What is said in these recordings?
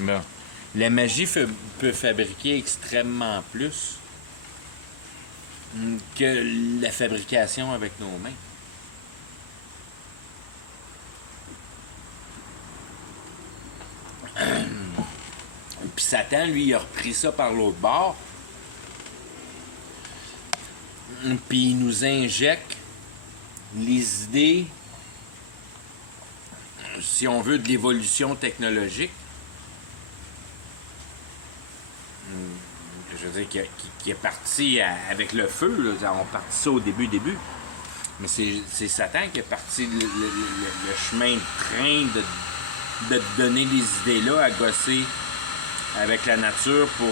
Bon. La magie peut fabriquer extrêmement plus que la fabrication avec nos mains. Puis Satan, lui, il a repris ça par l'autre bord. Puis il nous injecte les idées, si on veut, de l'évolution technologique. Je veux dire, qui est parti avec le feu. Là. On partit ça au début. Mais c'est Satan qui est parti le chemin de train de te donner des idées-là à gosser avec la nature pour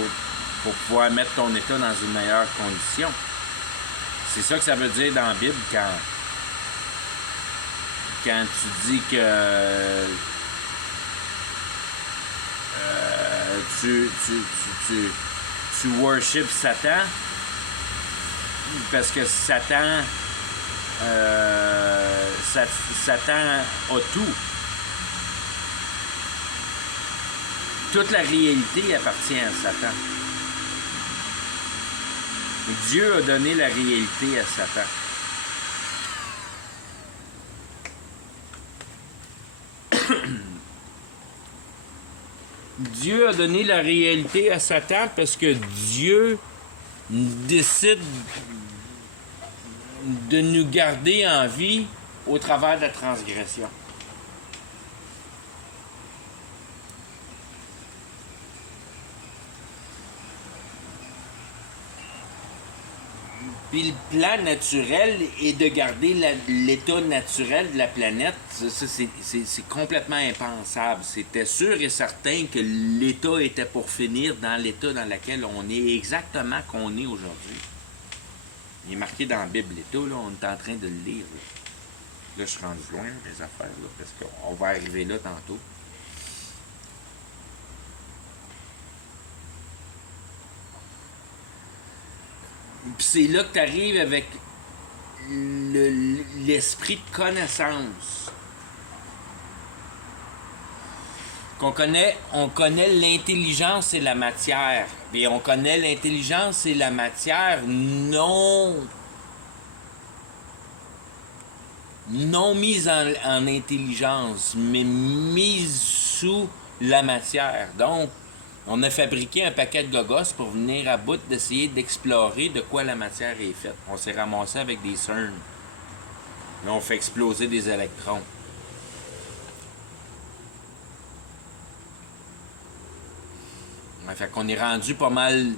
pouvoir mettre ton état dans une meilleure condition. C'est ça que ça veut dire dans la Bible quand tu dis que tu worshipes Satan parce que Satan a tout. Toute la réalité appartient à Satan. Dieu a donné la réalité à Satan. Dieu a donné la réalité à Satan parce que Dieu décide de nous garder en vie au travers de la transgression. Puis le plan naturel est de garder l'état naturel de la planète. Ça, c'est complètement impensable. C'était sûr et certain que l'état était pour finir dans l'état dans lequel on est exactement qu'on est aujourd'hui. Il est marqué dans la Bible l'état, là, on est en train de le lire. Là, je suis rendu loin, les affaires, là, parce qu'on va arriver là tantôt. Puis c'est là que tu arrives avec l'esprit de connaissance. On connaît l'intelligence et la matière. Et on connaît l'intelligence et la matière non mise en intelligence, mais mise sous la matière. Donc, on a fabriqué un paquet de gogos pour venir à bout d'essayer d'explorer de quoi la matière est faite. On s'est ramassé avec des CERN. Là, on fait exploser des électrons. Fait qu'on est rendu pas mal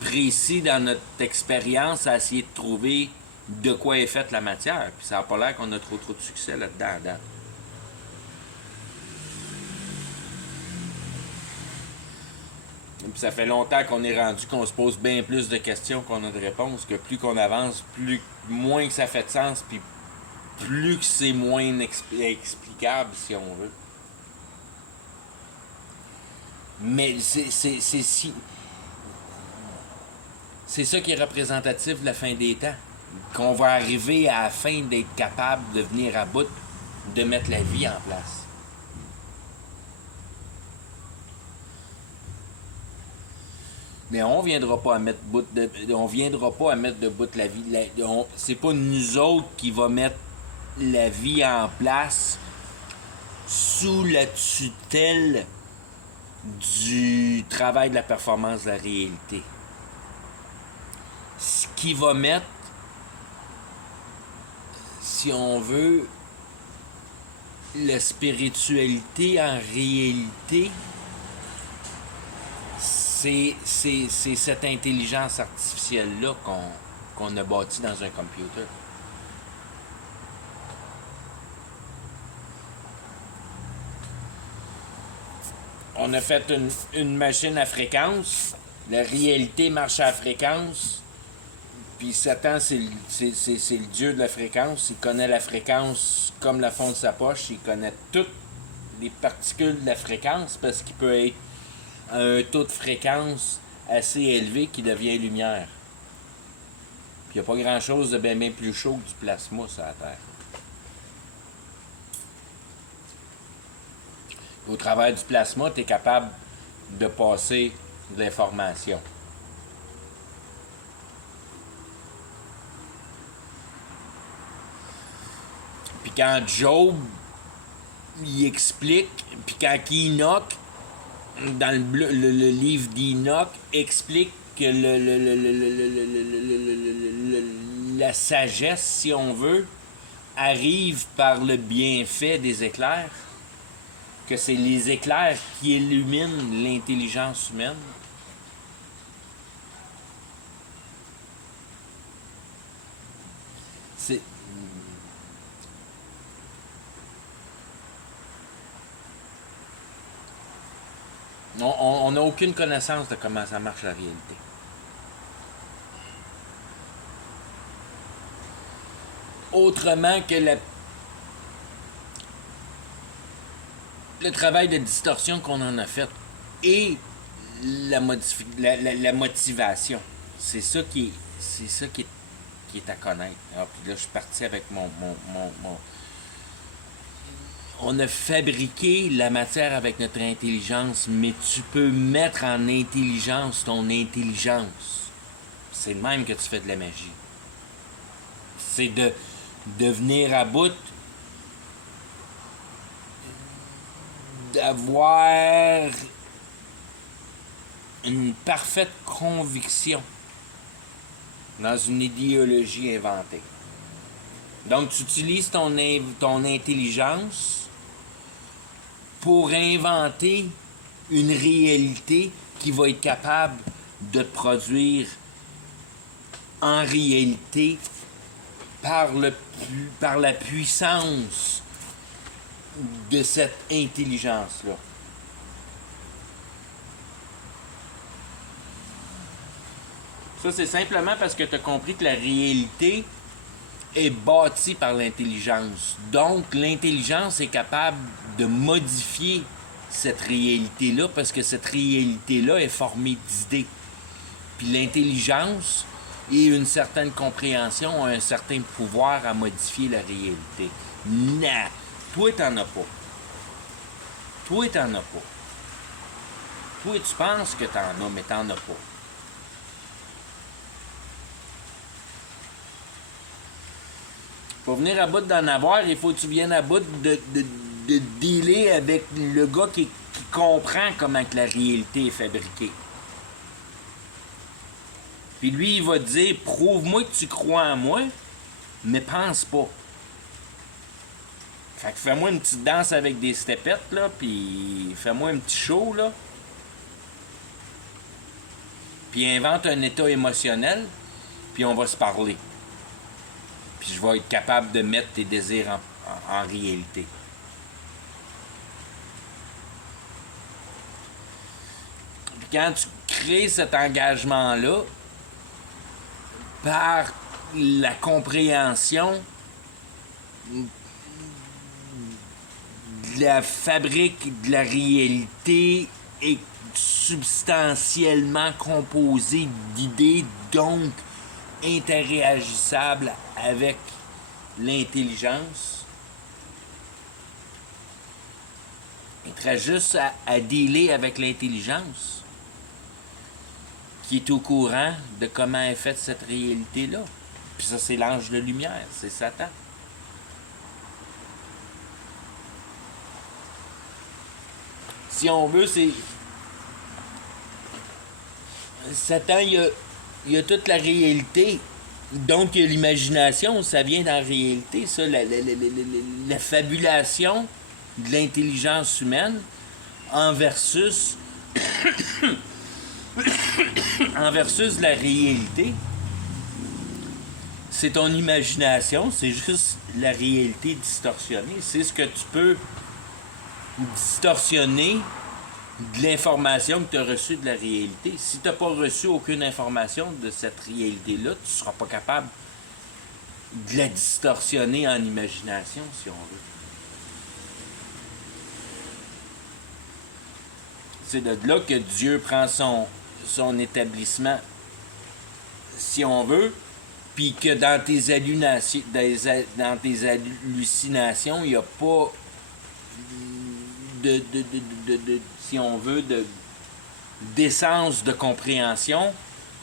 précis dans notre expérience à essayer de trouver de quoi est faite la matière. Puis ça n'a pas l'air qu'on a trop de succès là-dedans à date. Puis ça fait longtemps qu'on est rendu qu'on se pose bien plus de questions qu'on a de réponses, que plus qu'on avance, moins que ça fait de sens, puis plus que c'est moins explicable, si on veut. Mais c'est ça qui est représentatif de la fin des temps. Qu'on va arriver à la fin d'être capable de venir à bout, de mettre la vie en place. Mais on viendra pas à mettre de bout la vie. C'est pas nous autres qui va mettre la vie en place sous la tutelle du travail de la performance de la réalité. Ce qui va mettre, si on veut, la spiritualité en réalité, c'est cette intelligence artificielle-là qu'on a bâtie dans un computer. On a fait une machine à fréquence. La réalité marche à fréquence. Puis Satan, c'est le dieu de la fréquence. Il connaît la fréquence comme la fond de sa poche. Il connaît toutes les particules de la fréquence parce qu'il peut être à un taux de fréquence assez élevé qui devient lumière. Puis il n'y a pas grand-chose de bien plus chaud que du plasma sur la Terre. Au travers du plasma, tu es capable de passer de l'information. Puis quand Job, il explique, puis quand Enoch, dans le livre d'Enoch, explique que la sagesse, si on veut, arrive par le bienfait des éclairs, que c'est les éclairs qui illuminent l'intelligence humaine. C'est... On n'a aucune connaissance de comment ça marche la réalité. Autrement que le travail de distorsion qu'on en a fait et la motivation. C'est ça qui est à connaître. Alors, puis là, je suis parti avec mon... On a fabriqué la matière avec notre intelligence, mais tu peux mettre en intelligence ton intelligence. C'est le même que tu fais de la magie. C'est de venir à bout d'avoir une parfaite conviction dans une idéologie inventée. Donc, tu utilises ton intelligence pour inventer une réalité qui va être capable de te produire en réalité par la puissance de cette intelligence-là. Ça, c'est simplement parce que tu as compris que la réalité est bâtie par l'intelligence. Donc, l'intelligence est capable de modifier cette réalité-là parce que cette réalité-là est formée d'idées. Puis l'intelligence et une certaine compréhension ont un certain pouvoir à modifier la réalité. Non! Toi, t'en as pas. Toi, t'en as pas. Toi, tu penses que t'en as, mais t'en as pas. Pour venir à bout d'en avoir, il faut que tu viennes à bout de dealer avec le gars qui comprend comment que la réalité est fabriquée. Puis lui, il va te dire, prouve-moi que tu crois en moi, mais pense pas. Fait que fais-moi une petite danse avec des stepettes, là, puis fais-moi un petit show, là. Puis invente un état émotionnel, puis on va se parler. Puis je vais être capable de mettre tes désirs en réalité. Puis quand tu crées cet engagement-là, par la compréhension de la fabrique de la réalité est substantiellement composée d'idées, donc interréagissables avec l'intelligence. Il te reste juste à dealer avec l'intelligence qui est au courant de comment est faite cette réalité-là. Puis ça, c'est l'ange de lumière, c'est Satan. Si on veut, c'est... Satan, il y a toute la réalité. Donc, il y a l'imagination, ça vient dans la réalité, ça, la fabulation de l'intelligence humaine en versus la réalité. C'est ton imagination, c'est juste la réalité distorsionnée. C'est ce que tu peux distorsionner de l'information que tu as reçue de la réalité. Si tu n'as pas reçu aucune information de cette réalité-là, tu ne seras pas capable de la distorsionner en imagination, si on veut. C'est de là que Dieu prend son établissement, si on veut, puis que dans tes hallucinations, il n'y a pas si on veut, d'essence de compréhension,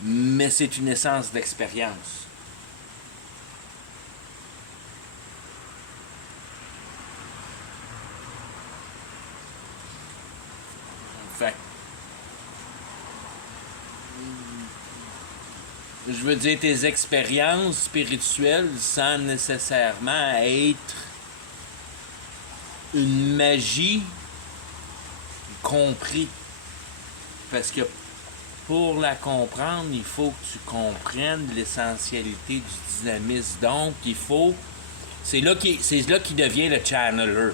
mais c'est une essence d'expérience. Fait je veux dire, tes expériences spirituelles sans nécessairement être une magie compris. Parce que pour la comprendre, il faut que tu comprennes l'essentialité du dynamisme. Donc, il faut... C'est là qu'il devient le channeler.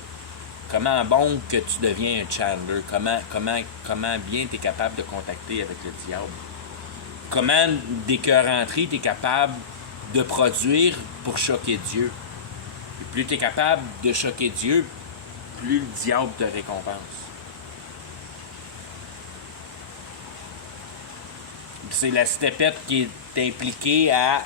Comment bon que tu deviens un channeler. Comment bien tu es capable de contacter avec le diable. Comment d'écœuranterie tu es capable de produire pour choquer Dieu. Et plus tu es capable de choquer Dieu, plus le diable te récompense. C'est la stepette qui est impliquée à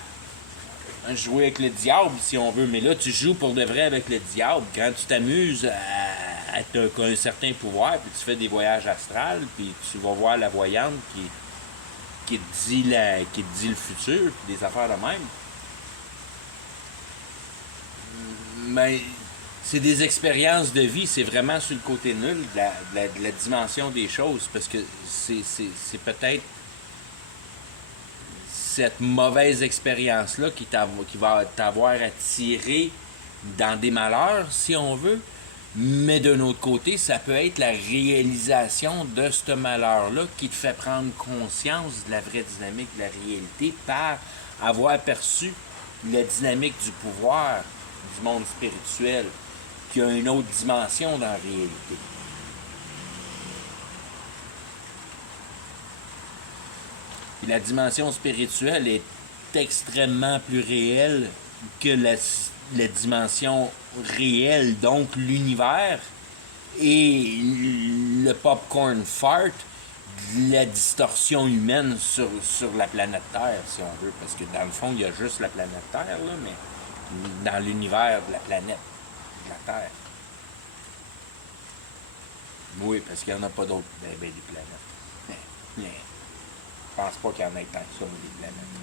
jouer avec le diable, si on veut. Mais là, tu joues pour de vrai avec le diable. Quand tu t'amuses à un certain pouvoir, puis tu fais des voyages astrales, puis tu vas voir la voyante qui te dit le futur, puis des affaires de même. Mais c'est des expériences de vie, c'est vraiment sur le côté nul de la dimension des choses, parce que c'est peut-être cette mauvaise expérience-là qui va t'avoir attiré dans des malheurs, si on veut. Mais d'un autre côté, ça peut être la réalisation de ce malheur-là qui te fait prendre conscience de la vraie dynamique de la réalité par avoir perçu la dynamique du pouvoir du monde spirituel qui a une autre dimension dans la réalité. Et la dimension spirituelle est extrêmement plus réelle que la dimension réelle, donc l'univers et le popcorn fart de la distorsion humaine sur la planète Terre, si on veut. Parce que dans le fond, il y a juste la planète Terre, là, mais dans l'univers de la planète, de la Terre. Oui, parce qu'il n'y en a pas d'autres des planètes. Je pense pas qu'il y en ait tant que ça, des planètes.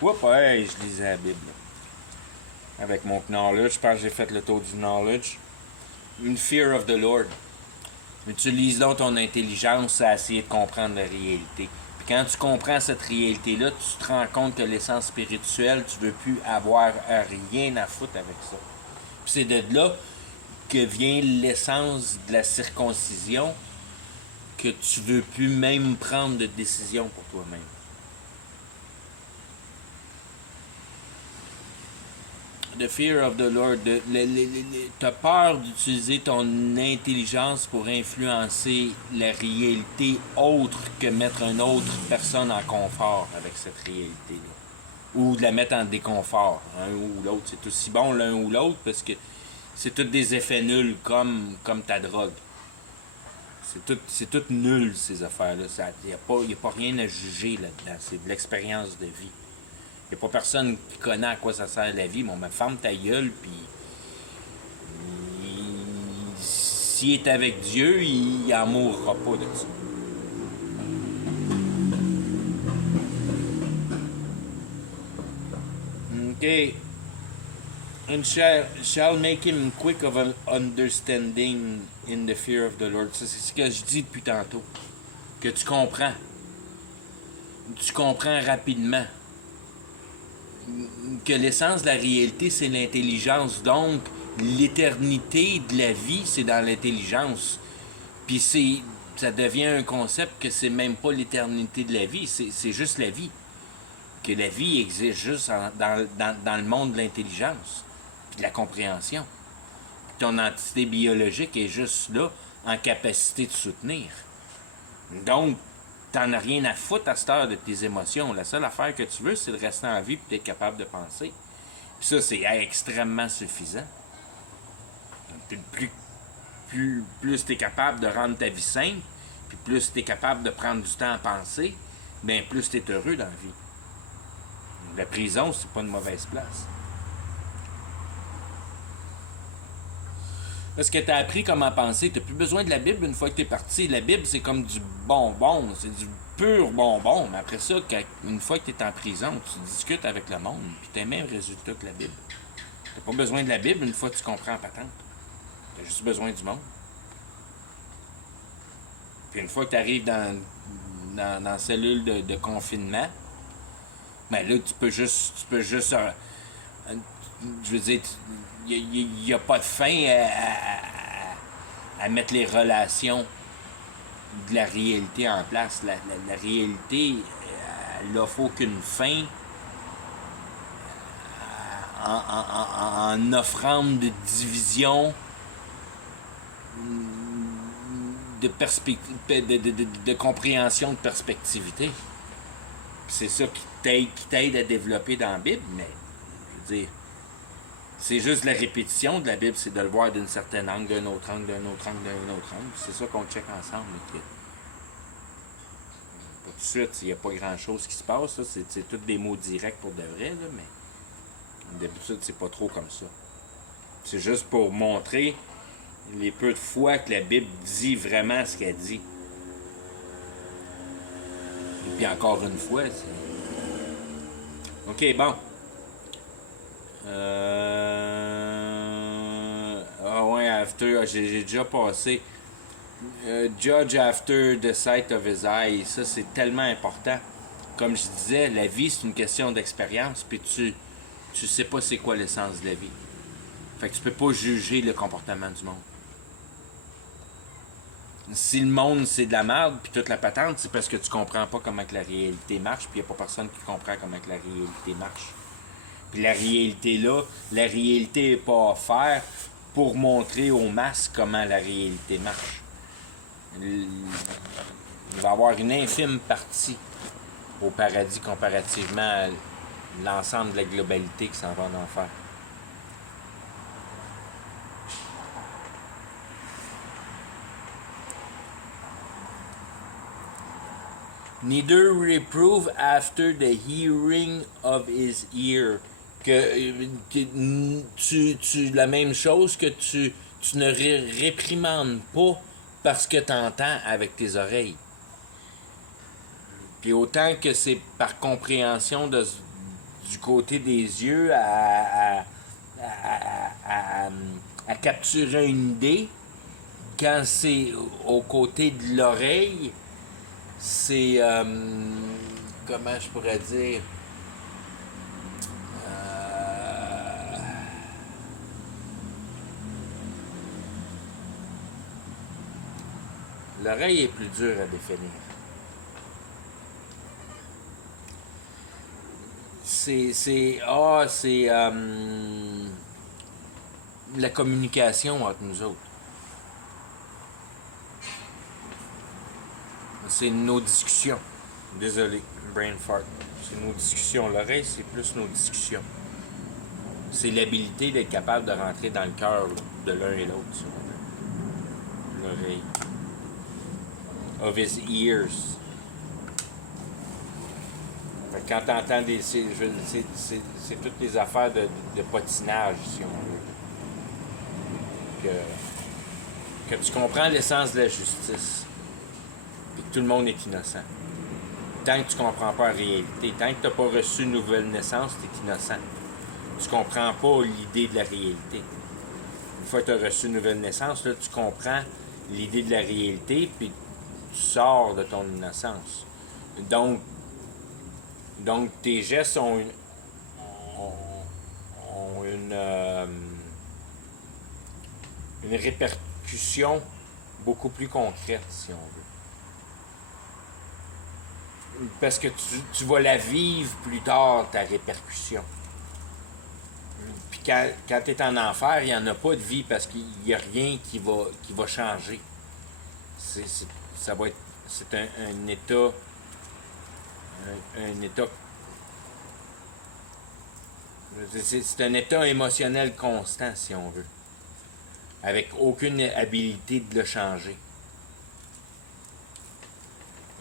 Oups, hey, je lisais la Bible. Avec mon knowledge, je pense que j'ai fait le tour du knowledge. Une fear of the Lord. Utilise donc ton intelligence à essayer de comprendre la réalité. Puis quand tu comprends cette réalité-là, tu te rends compte que l'essence spirituelle, tu ne veux plus avoir rien à foutre avec ça. Puis c'est de là que vient l'essence de la circoncision, que tu ne veux plus même prendre de décision pour toi-même. The fear of the Lord. T'as peur d'utiliser ton intelligence pour influencer la réalité autre que mettre une autre personne en confort avec cette réalité-là. Ou de la mettre en déconfort, un ou l'autre. C'est aussi bon l'un ou l'autre parce que c'est tous des effets nuls comme ta drogue. C'est tout nul ces affaires-là. Il n'y a pas rien à juger là-dedans. C'est de l'expérience de vie. Il n'y a pas personne qui connaît à quoi ça sert la vie. Bon, ben, ferme ta gueule, puis s'il est avec Dieu, il n'en mourra pas de ça. OK. And shall make him quick of an understanding in the fear of the Lord. Ça, c'est ce que je dis depuis tantôt. Que tu comprends. Tu comprends rapidement. Que l'essence de la réalité, c'est l'intelligence. Donc, l'éternité de la vie, c'est dans l'intelligence. Puis ça devient un concept que c'est même pas l'éternité de la vie, c'est juste la vie. Que la vie existe juste dans le monde de l'intelligence, puis de la compréhension. Puis ton entité biologique est juste là, en capacité de soutenir. Donc, t'en as rien à foutre à cette heure de tes émotions. La seule affaire que tu veux, c'est de rester en vie et d'être capable de penser. Puis ça, c'est extrêmement suffisant. Plus tu es capable de rendre ta vie simple, puis plus tu es capable de prendre du temps à penser, bien plus tu es heureux dans la vie. La prison, c'est pas une mauvaise place. Est-ce que tu as appris comment penser? Tu n'as plus besoin de la Bible une fois que tu es parti. La Bible, c'est comme du bonbon. C'est du pur bonbon. Mais après ça, une fois que tu es en prison, tu discutes avec le monde. Puis tu as le même résultat que la Bible. Tu n'as pas besoin de la Bible une fois que tu comprends la patente. Tu as juste besoin du monde. Puis une fois que tu arrives dans la cellule de confinement, ben là, tu peux juste je veux dire, il n'y a pas de fin à mettre les relations de la réalité en place. La réalité, elle n'offre aucune fin en offrant de division, de compréhension, de perspectivité. C'est ça qui t'aide à développer dans la Bible, mais je veux dire, c'est juste la répétition de la Bible, c'est de le voir d'un certain angle, d'un autre angle, d'un autre angle, d'un autre angle. C'est ça qu'on check ensemble. Pas tout de suite, il n'y a pas grand-chose qui se passe. Là. C'est tous des mots directs pour de vrai, là, mais d'habitude, c'est pas trop comme ça. C'est juste pour montrer les peu de fois que la Bible dit vraiment ce qu'elle dit. Et puis encore une fois, c'est... OK, bon. Ah ouais, after, j'ai déjà passé. Judge after the sight of his eye, ça c'est tellement important. Comme je disais, la vie c'est une question d'expérience, puis tu sais pas c'est quoi l'essence de la vie. Fait que tu peux pas juger le comportement du monde. Si le monde c'est de la merde, puis toute la patente, c'est parce que tu comprends pas comment que la réalité marche, puis y a pas personne qui comprend comment que la réalité marche. Puis la réalité là, la réalité est pas offerte pour montrer aux masses comment la réalité marche. Il va y avoir une infime partie au paradis comparativement à l'ensemble de la globalité qui s'en va en enfer. Neither reprove after the hearing of his ear. La même chose que tu ne réprimandes pas parce que tu entends avec tes oreilles. Puis autant que c'est par compréhension du côté des yeux à capturer une idée, quand c'est au côté de l'oreille, c'est comment je pourrais dire, l'oreille est plus dure à définir. C'est la communication entre nous autres. C'est nos discussions. Désolé, brain fart. C'est nos discussions. L'oreille, c'est plus nos discussions. C'est l'habilité d'être capable de rentrer dans le cœur de l'un et l'autre. Ça. L'oreille. Of his ears. Quand tu entends c'est toutes les affaires de patinage, si on veut. Que tu comprends l'essence de la justice. Puis que tout le monde est innocent. Tant que tu comprends pas la réalité, tant que tu n'as pas reçu une nouvelle naissance, tu es innocent. Tu comprends pas l'idée de la réalité. Une fois que tu as reçu une nouvelle naissance, là, tu comprends l'idée de la réalité, puis tu sors de ton innocence. Donc tes gestes ont une répercussion beaucoup plus concrète, si on veut. Parce que tu vas la vivre plus tard, ta répercussion. Puis quand tu es en enfer, il n'y en a pas de vie parce qu'il n'y a rien qui va changer. C'est un état C'est un état émotionnel constant, si on veut, avec aucune habilité de le changer.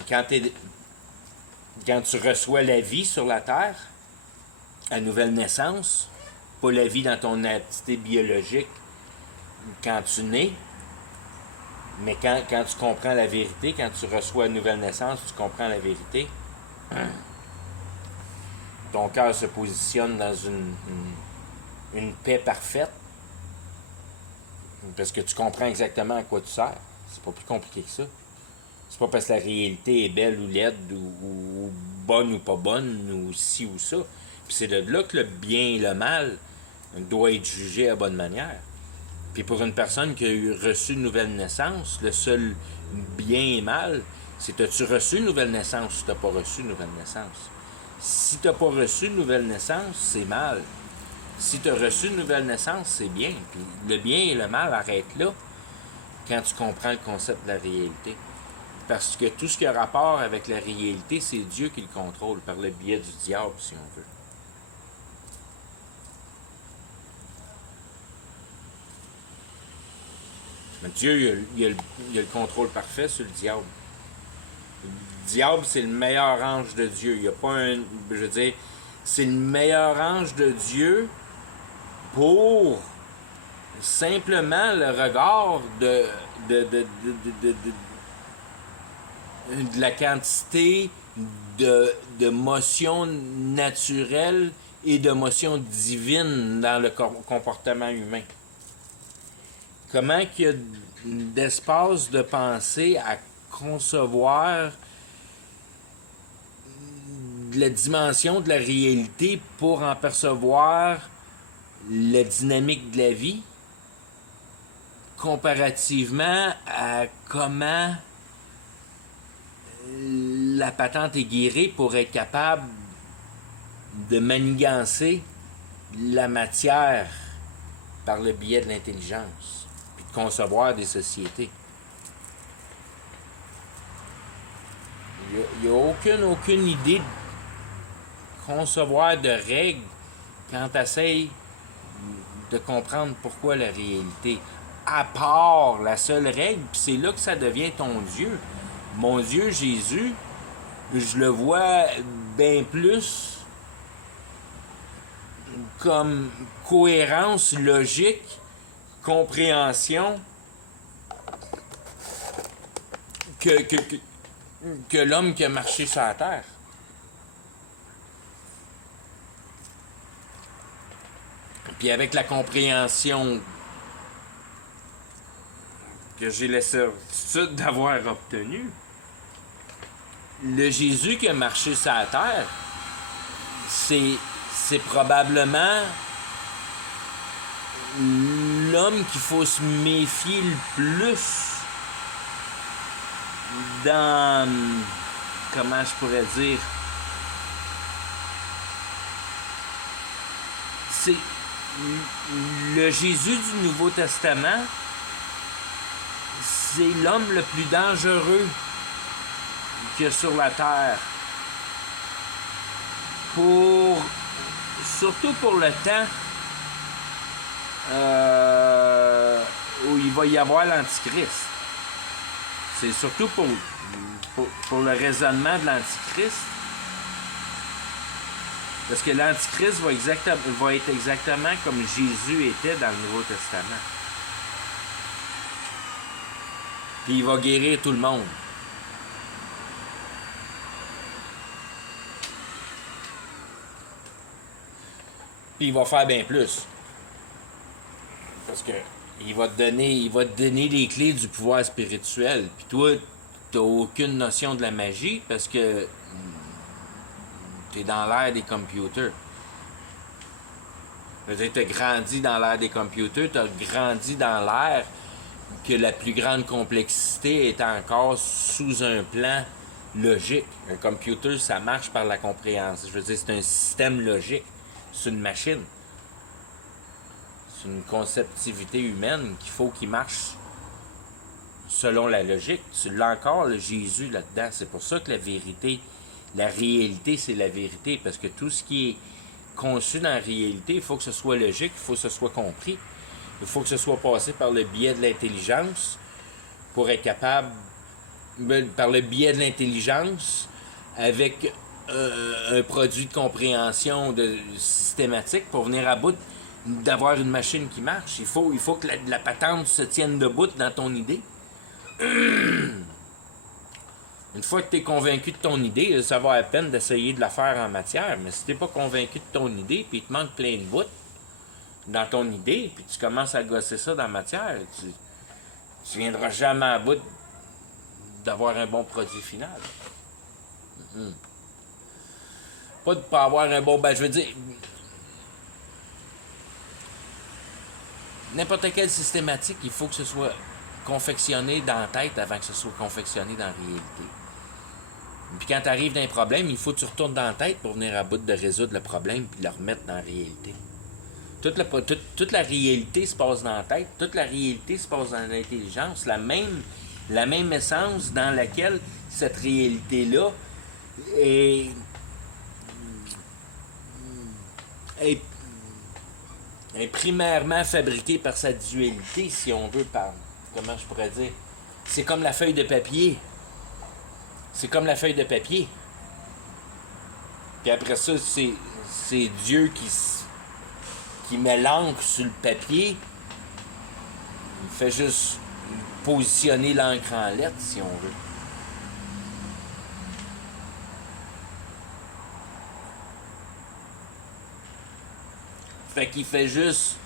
Quand, quand tu reçois la vie sur la Terre, à nouvelle naissance, pas la vie dans ton entité biologique quand tu nais, mais quand tu comprends la vérité, quand tu reçois une nouvelle naissance, tu comprends la vérité, ton cœur se positionne dans une paix parfaite, parce que tu comprends exactement à quoi tu sers. C'est pas plus compliqué que ça. C'est pas parce que la réalité est belle ou laide, ou bonne ou pas bonne, ou ci ou ça. Puis c'est de là que le bien et le mal doit être jugé à bonne manière. Puis pour une personne qui a reçu une nouvelle naissance, le seul bien et mal, c'est as-tu reçu une nouvelle naissance ou t'as pas reçu une nouvelle naissance. Si t'as pas reçu une nouvelle naissance, c'est mal. Si tu as reçu une nouvelle naissance, c'est bien. Puis le bien et le mal arrêtent là quand tu comprends le concept de la réalité. Parce que tout ce qui a rapport avec la réalité, c'est Dieu qui le contrôle par le biais du diable, si on veut. Mais Dieu, il a le contrôle parfait sur le diable. Le diable, c'est le meilleur ange de Dieu. Il n'y a pas un... Je veux dire, c'est le meilleur ange de Dieu pour simplement le regard de la quantité d'émotions naturelles et d'émotions divines dans le comportement humain. Comment qu'il y a d'espace de pensée à concevoir la dimension de la réalité pour en percevoir la dynamique de la vie comparativement à comment la patente est guérée pour être capable de manigancer la matière par le biais de l'intelligence, puis de concevoir des sociétés. Il n'y a aucune idée de concevoir de règles quand tu essaies de comprendre pourquoi la réalité. À part la seule règle, puis c'est là que ça devient ton Dieu. Mon Dieu, Jésus, je le vois bien plus comme cohérence, logique, compréhension que l'homme qui a marché sur la terre. Puis avec la compréhension que j'ai la certitude d'avoir obtenue, le Jésus qui a marché sur la terre, c'est probablement l'homme qu'il faut se méfier le plus dans... Comment je pourrais dire? C'est le Jésus du Nouveau Testament, c'est l'homme le plus dangereux qu'il y a sur la terre. Surtout pour le temps où il va y avoir l'Antichrist. C'est surtout pour le raisonnement de l'Antichrist. Parce que l'Antichrist va être exactement comme Jésus était dans le Nouveau Testament. Puis il va guérir tout le monde. Puis il va faire bien plus. Parce que il va te donner les clés du pouvoir spirituel. Puis toi, t'as aucune notion de la magie parce que t'es dans l'ère des computers. T'as grandi dans l'ère des computers, t'as grandi dans l'ère que la plus grande complexité est encore sous un plan logique. Un computer, ça marche par la compréhension. Je veux dire, c'est un système logique. C'est une machine. C'est une conceptivité humaine qu'il faut qu'il marche selon la logique. Tu l'as encore, le Jésus, là-dedans. C'est pour ça que la réalité, c'est la vérité. Parce que tout ce qui est conçu dans la réalité, il faut que ce soit logique, il faut que ce soit compris. Il faut que ce soit passé par le biais de l'intelligence pour être capable, par le biais de l'intelligence, avec un produit de compréhension systématique pour venir à bout d'avoir une machine qui marche. Il faut que la patente se tienne debout dans ton idée. Une fois que tu es convaincu de ton idée, ça va à peine d'essayer de la faire en matière. Mais si tu n'es pas convaincu de ton idée, puis il te manque plein de bouts dans ton idée, puis tu commences à gosser ça dans la matière, tu viendras jamais à bout d'avoir un bon produit final. Pas de pas avoir un bon... Ben, je veux dire... N'importe quelle systématique, il faut que ce soit confectionné dans la tête avant que ce soit confectionné dans la réalité. Puis quand tu arrives dans un problème, il faut que tu retournes dans la tête pour venir à bout de résoudre le problème puis le remettre dans la réalité. Toute la réalité se passe dans la tête, toute la réalité se passe dans l'intelligence, la même essence dans laquelle cette réalité-là est primairement fabriquée par sa dualité, si on veut, comment je pourrais dire, c'est comme la feuille de papier. C'est comme la feuille de papier. Puis après ça, c'est Dieu qui met l'encre sur le papier. Il fait juste positionner l'encre en lettres, si on veut. Fait qu'il fait juste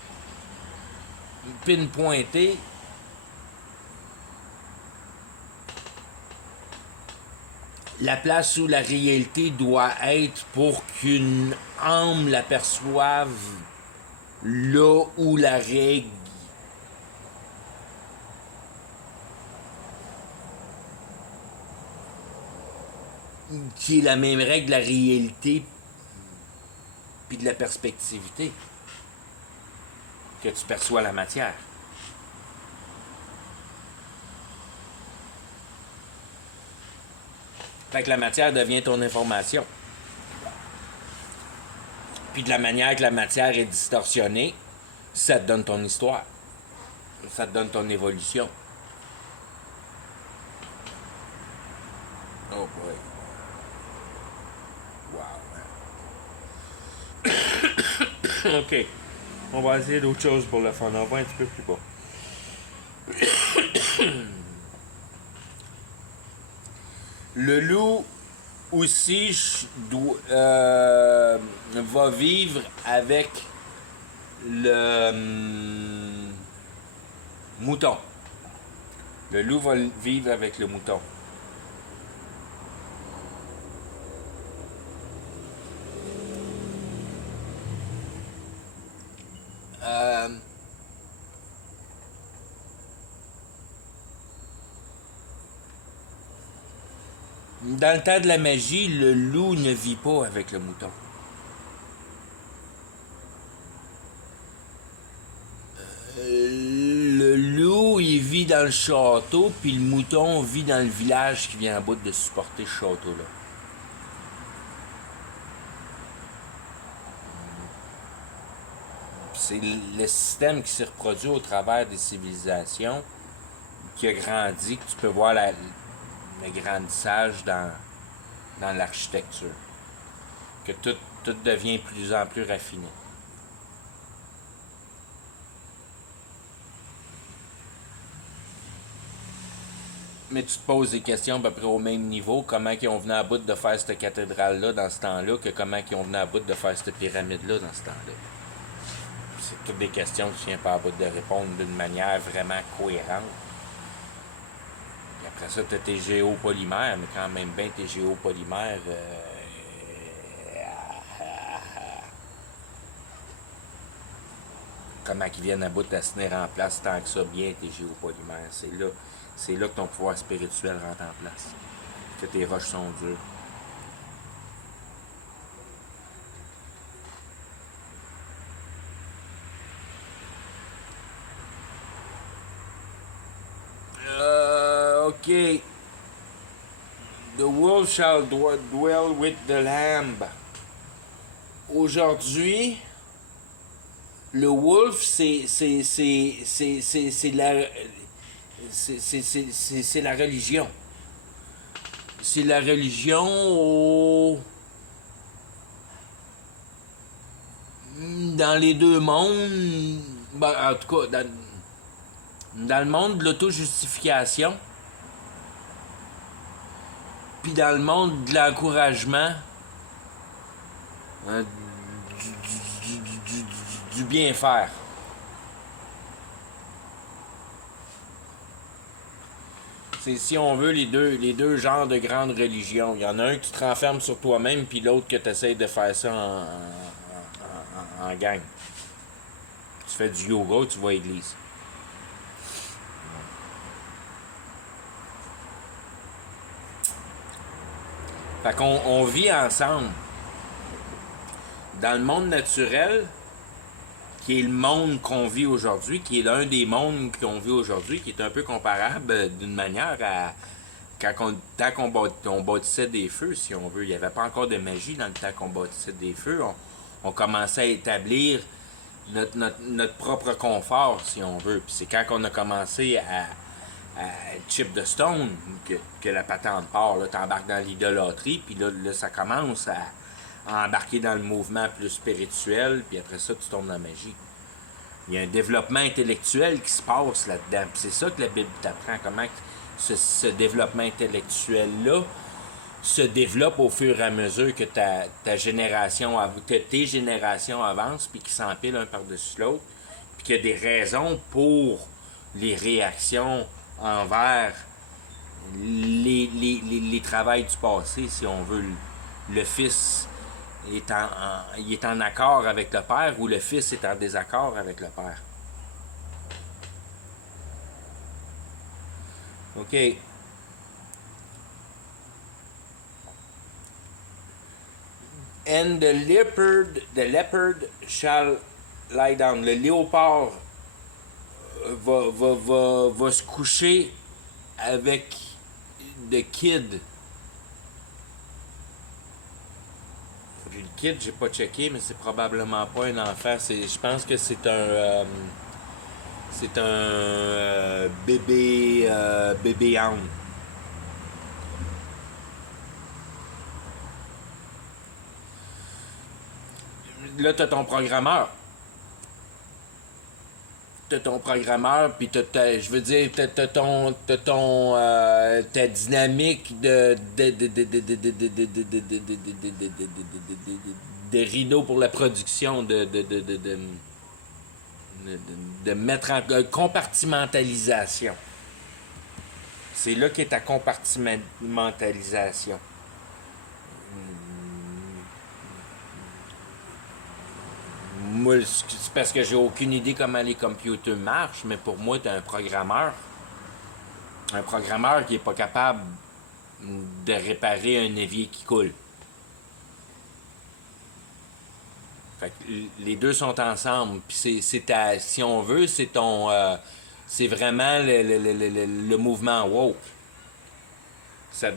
pinpointer la place où la réalité doit être pour qu'une âme l'aperçoive là où la règle qui est la même règle de la réalité puis de la perspectivité que tu perçois la matière. Fait que la matière devient ton information. Puis de la manière que la matière est distorsionnée, ça te donne ton histoire. Ça te donne ton évolution. Oh boy. Wow. OK. On va essayer d'autres choses pour le fun. On va un petit peu plus bas. Le loup aussi va vivre avec le mouton. Le loup va vivre avec le mouton. Dans le temps de la magie, le loup ne vit pas avec le mouton. Le loup, il vit dans le château, puis le mouton vit dans le village qui vient en bout de supporter ce château-là. C'est le système qui s'est reproduit au travers des civilisations, qui a grandi, que tu peux voir le grandissage dans l'architecture. Que tout devient de plus en plus raffiné. Mais tu te poses des questions à peu près au même niveau. Comment ils ont venu à bout de faire cette cathédrale-là dans ce temps-là, que comment ils ont venu à bout de faire cette pyramide-là dans ce temps-là. C'est toutes des questions que tu viens pas à bout de répondre d'une manière vraiment cohérente. Puis après ça, tu as tes géopolymères, mais quand même bien tes géopolymères... comment ils viennent à bout de se tenir en place tant que ça bien tes géopolymères. C'est là que ton pouvoir spirituel rentre en place. Que tes roches sont dures. OK. The wolf shall dwell with the lamb. aujourd'hui, le wolf, c'est la religion. C'est la religion dans les deux mondes, ben, en tout cas, dans le monde de l'auto-justification, puis dans le monde de l'encouragement, hein, du bien-faire. C'est, si on veut, les deux genres de grandes religions. Il y en a un que tu te renfermes sur toi-même, puis l'autre que tu essaies de faire ça en gang. Tu fais du yoga, tu vas à l'église. Fait qu'on on vit ensemble. Dans le monde naturel, qui est le monde qu'on vit aujourd'hui, qui est l'un des mondes qu'on vit aujourd'hui, qui est un peu comparable d'une manière à tant qu'on bâtissait des feux, si on veut. Il n'y avait pas encore de magie dans le temps qu'on bâtissait des feux. On commençait à établir notre propre confort, si on veut. Puis c'est quand on a commencé à chip de stone que la patente part. Tu embarques dans l'idolâtrie, puis là, ça commence à embarquer dans le mouvement plus spirituel, puis après ça, tu tombes dans la magie. Il y a un développement intellectuel qui se passe là-dedans. Puis c'est ça que la Bible t'apprend, comment ce développement intellectuel-là se développe au fur et à mesure que tes générations avancent, puis qui s'empilent un par-dessus l'autre, puis qu'il y a des raisons pour les réactions envers les travails du passé, si on veut. Le Fils il est en accord avec le Père ou le Fils est en désaccord avec le Père. OK. And the leopard shall lie down. Le léopard va se coucher avec the kid. Le kid, j'ai pas checké, mais c'est probablement pas un enfant. Je pense que c'est un bébé hound. Là, t'as ton programmeur. Puis je veux dire, t'as ta dynamique de rideaux pour la production, de mettre en compartimentalisation. C'est là qu'est ta compartimentalisation. Moi, c'est parce que j'ai aucune idée comment les computers marchent, mais pour moi, t'es un programmeur. Un programmeur qui n'est pas capable de réparer un évier qui coule. Fait que les deux sont ensemble. Puis si on veut, c'est vraiment le mouvement woke. Ça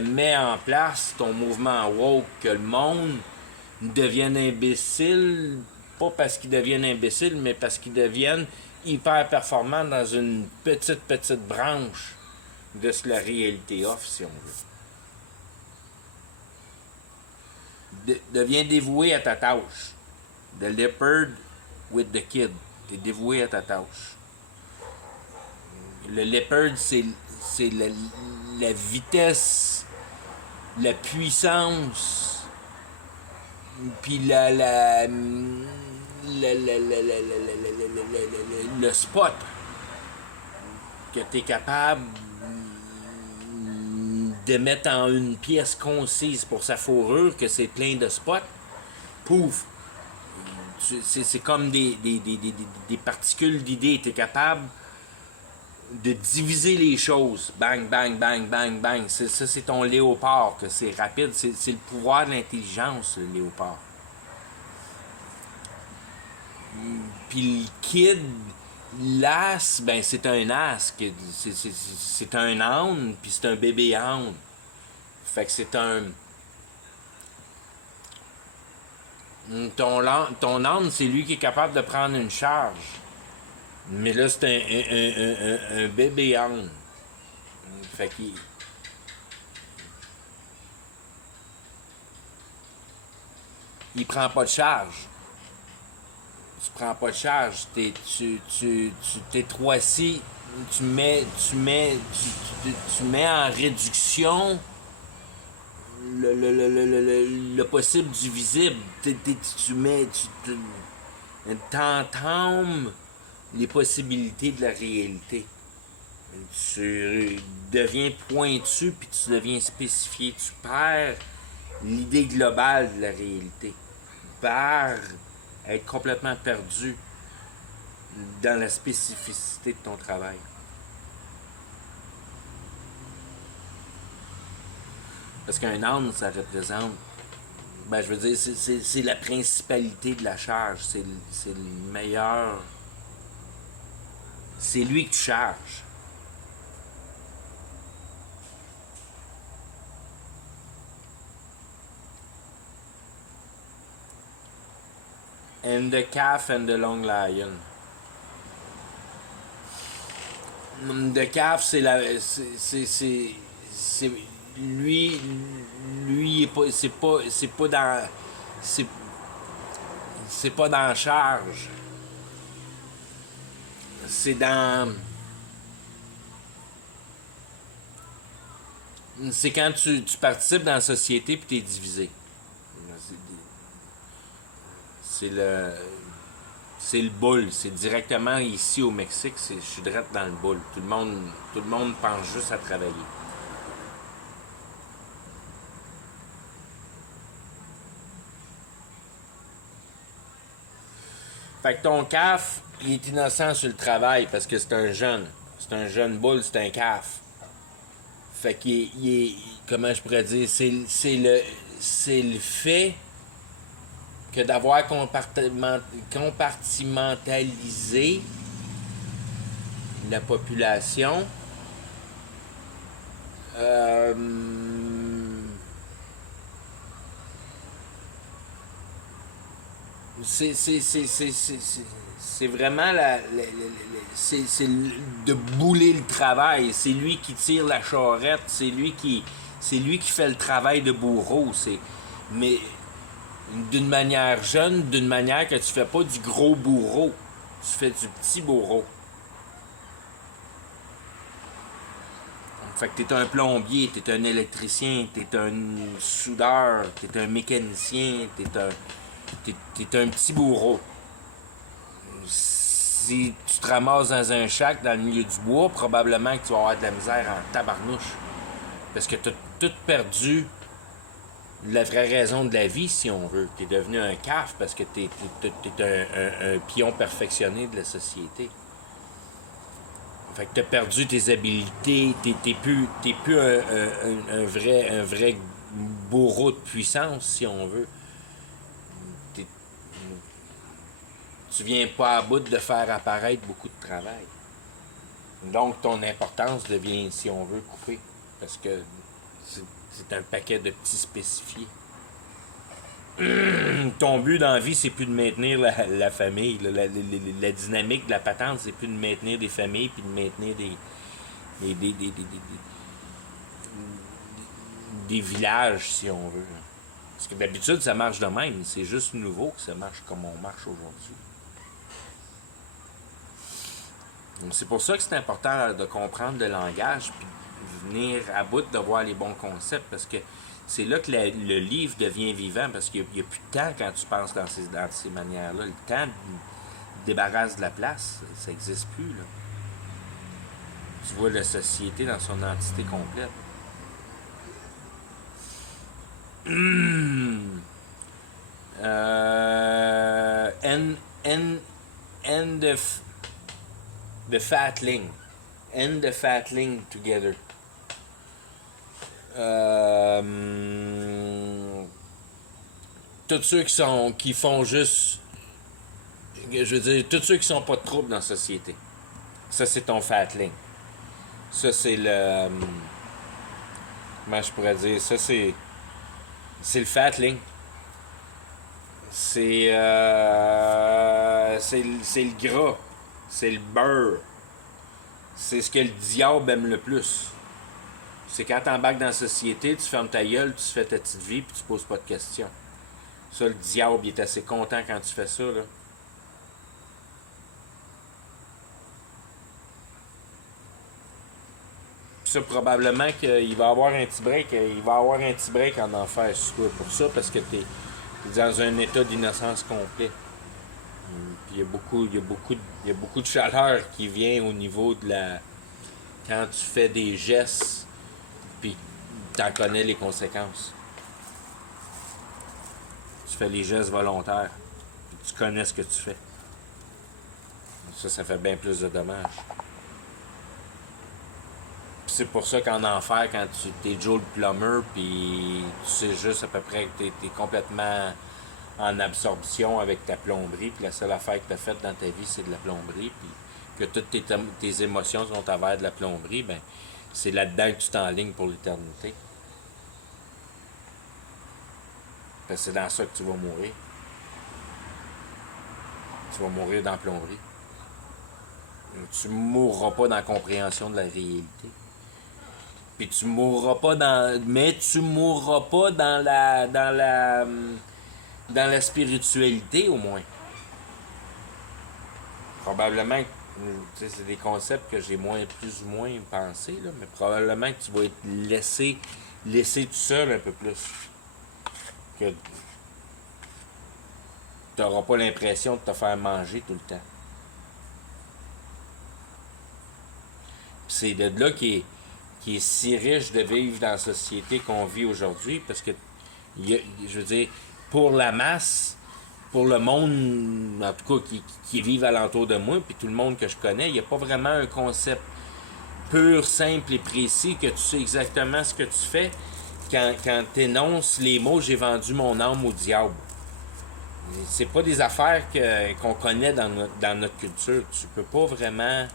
met en place ton mouvement woke, que le monde deviennent imbéciles, pas parce qu'ils deviennent imbéciles, mais parce qu'ils deviennent hyper performants dans une petite branche de ce que la réalité offre, si on veut. Deviens dévoué à ta tâche. The leopard with the kid. T'es dévoué à ta tâche. Le leopard, c'est la vitesse, la puissance, puis le spot que tu es capable de mettre en une pièce concise pour sa fourrure, que c'est plein de spots, pouf! C'est comme des particules d'idées. Tu es capable de diviser les choses. Bang, bang, bang, bang, bang. Ça, c'est ton léopard, que c'est rapide. C'est le pouvoir de l'intelligence, le léopard. Puis le kid, l'as, ben c'est un as. C'est un âne, puis c'est un bébé âne. Fait que c'est un... Ton âne, c'est lui qui est capable de prendre une charge. Mais là, c'est un bébé âne. Fait qu'il il prend pas de charge. Tu prends pas de charge. Tu t'étroicis, tu mets en réduction le possible du visible. T'entames les possibilités de la réalité. Tu deviens pointu puis tu deviens spécifié. Tu perds l'idée globale de la réalité. Tu perds être complètement perdu dans la spécificité de ton travail. Parce qu'un âne, ça représente, ben je veux dire, c'est la principalité de la charge. C'est le meilleur. C'est lui que tu charges. And the calf and the long lion. The calf, c'est la. C'est lui c'est pas dans c'est pas dans la charge, c'est dans c'est quand tu participes dans la société puis t'es divisé. C'est le boule, c'est directement ici au Mexique, je suis direct dans le boule. Tout le monde pense juste à travailler. Fait que ton CAF, il est innocent sur le travail parce que c'est un jeune. C'est un jeune boule, c'est un CAF. Fait qu'il est, comment je pourrais dire, c'est le fait que d'avoir compartimentalisé la population, c'est vraiment c'est de bouler le travail. C'est lui qui tire la charrette. C'est lui qui fait le travail de bourreau. Mais d'une manière jeune, d'une manière que tu fais pas du gros bourreau. Tu fais du petit bourreau. Fait que t'es un plombier, t'es un électricien, t'es un soudeur, t'es un mécanicien, t'es un petit bourreau. Si tu te ramasses dans un shack dans le milieu du bois, probablement que tu vas avoir de la misère en tabarnouche. Parce que t'as tout perdu la vraie raison de la vie, si on veut. T'es devenu un caf parce que t'es un pion perfectionné de la société. Fait que t'as perdu tes habiletés, t'es plus un vrai bourreau de puissance, si on veut. Tu viens pas à bout de faire apparaître beaucoup de travail. Donc ton importance devient, si on veut, coupée. Parce que c'est un paquet de petits spécifiés. Ton but dans la vie, c'est plus de maintenir la famille. La dynamique de la patente, c'est plus de maintenir des familles puis de maintenir des villages, si on veut. Parce que d'habitude, ça marche de même. C'est juste nouveau que ça marche comme on marche aujourd'hui. Donc, c'est pour ça que c'est important de comprendre le langage puis de venir à bout de voir les bons concepts, parce que c'est là que le livre devient vivant, parce qu'il n'y a plus de temps quand tu penses dans ces manières-là. Le temps débarrasse de la place, ça n'existe plus. Là. Tu vois la société dans son entité complète. And the fatling. And the fatling together. Tous ceux qui font juste, je veux dire, tous ceux qui sont pas de trouble dans la société. Ça, c'est ton fatling. Ça, c'est le, comment je pourrais dire, ça, c'est le fatling. c'est le gras, c'est le beurre. C'est ce que le diable aime le plus. C'est quand t'embarques dans la société, tu fermes ta gueule, tu fais ta petite vie, puis tu poses pas de questions. Ça, le diable, il est assez content quand tu fais ça, là. Puis ça, probablement qu'il va avoir un petit break. Il va avoir un petit break en enfer sur toi pour ça, parce que t'es dans un état d'innocence complet. Puis il y a beaucoup de chaleur qui vient au niveau de la... Quand tu fais des gestes, puis t'en connais les conséquences. Tu fais les gestes volontaires, puis tu connais ce que tu fais. Ça fait bien plus de dommages. Puis c'est pour ça qu'en enfer, quand tu t'es Joe le plumber, puis tu sais juste à peu près que t'es complètement en absorption avec ta plomberie, puis la seule affaire que tu as faite dans ta vie, c'est de la plomberie, puis que toutes tes émotions sont à travers de la plomberie, ben c'est là-dedans que tu t'enlignes pour l'éternité. Parce que c'est dans ça que tu vas mourir. Tu vas mourir dans la plomberie. Tu mourras pas dans la compréhension de la réalité. Puis tu mourras pas dans... Mais tu mourras pas dans la spiritualité, au moins. Probablement que c'est des concepts que j'ai plus ou moins pensé, là, mais probablement que tu vas être laissé tout seul un peu plus. Que tu n'auras pas l'impression de te faire manger tout le temps. Puis c'est de là qui est si riche de vivre dans la société qu'on vit aujourd'hui, parce que, je veux dire, pour la masse, pour le monde, en tout cas, qui vivent alentour de moi, puis tout le monde que je connais, il n'y a pas vraiment un concept pur, simple et précis que tu sais exactement ce que tu fais quand tu énonces les mots « j'ai vendu mon âme au diable ». C'est pas des affaires qu'on connaît dans notre culture. Tu peux pas vraiment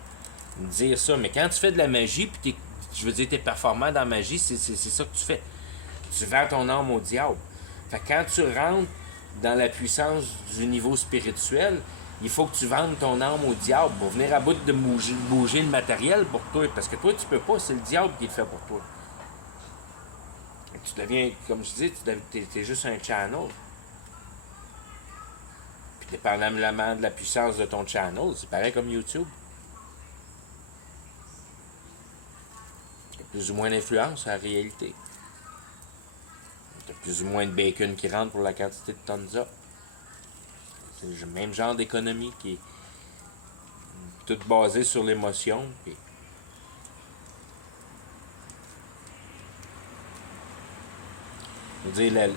dire ça. Mais quand tu fais de la magie, puis je veux dire, t'es performant dans la magie, c'est ça que tu fais. Tu vends ton âme au diable. Fait que quand tu rentres dans la puissance du niveau spirituel, il faut que tu vendes ton âme au diable pour venir à bout de bouger le matériel pour toi. Parce que toi, tu peux pas, c'est le diable qui le fait pour toi. Tu deviens, comme je dis, t'es juste un channel. Puis dépendamment de la puissance de ton channel, c'est pareil comme YouTube. Il y a plus ou moins d'influence à la réalité. Il y a plus ou moins de bacon qui rentre pour la quantité de tons up. C'est le même genre d'économie qui est toute basée sur l'émotion. Puis je veux dire,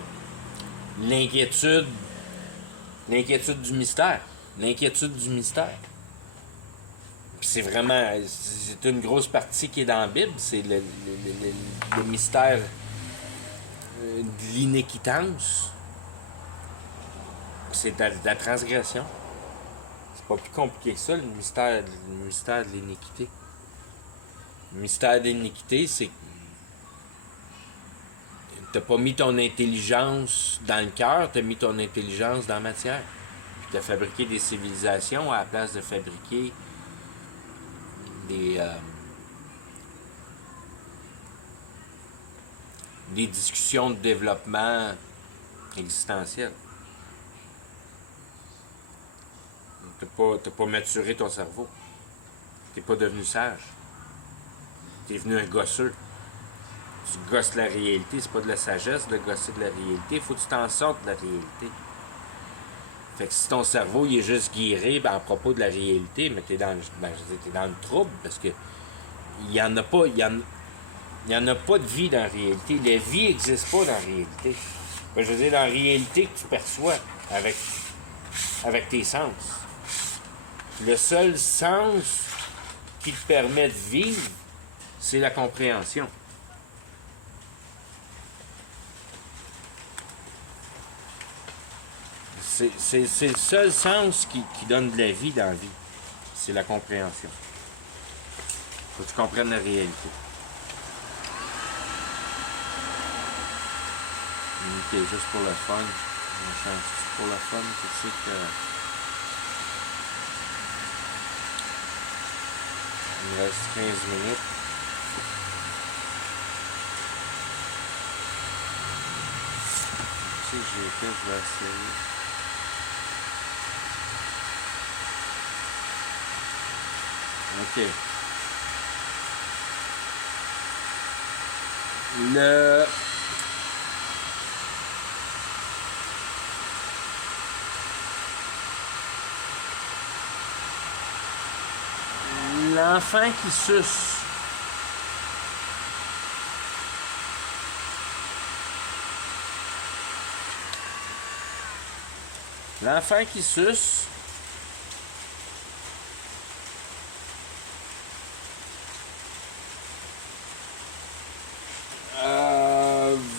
l'inquiétude du mystère. L'inquiétude du mystère. Puis c'est vraiment... C'est une grosse partie qui est dans la Bible. C'est le mystère de l'inéquitance. C'est de la transgression. C'est pas plus compliqué que ça, le mystère de l'iniquité. Le mystère de l'iniquité, c'est que t'as pas mis ton intelligence dans le cœur, t'as mis ton intelligence dans la matière. Puis t'as fabriqué des civilisations à la place de fabriquer des discussions de développement existentiel. T'as pas maturé ton cerveau. T'es pas devenu sage. T'es venu un gosseux. Tu gosses la réalité, c'est pas de la sagesse de gosser de la réalité. Il faut que tu t'en sortes de la réalité. Fait que si ton cerveau il est juste guiré à propos de la réalité, mais t'es dans le trouble parce que il y en a pas de vie dans la réalité. La vie n'existe pas dans la réalité. Je veux dire, dans la réalité que tu perçois avec tes sens. Le seul sens qui te permet de vivre, c'est la compréhension. C'est le seul sens qui donne de la vie dans la vie. C'est la compréhension. Faut que tu comprennes la réalité. Ok, juste pour le fun. On change pour le fun, tu sais que. Il me reste 15 minutes. Si j'ai fait, je vais essayer. OK. L'enfant qui suce. L'enfant qui suce.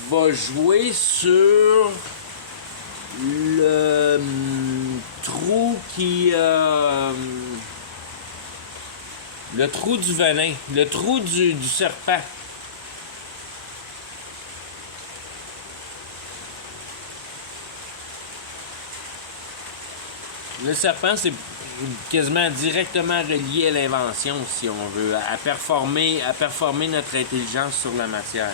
Va jouer sur le trou qui... le trou du venin, le trou du serpent. Le serpent, c'est quasiment directement relié à l'invention, si on veut, à performer notre intelligence sur la matière.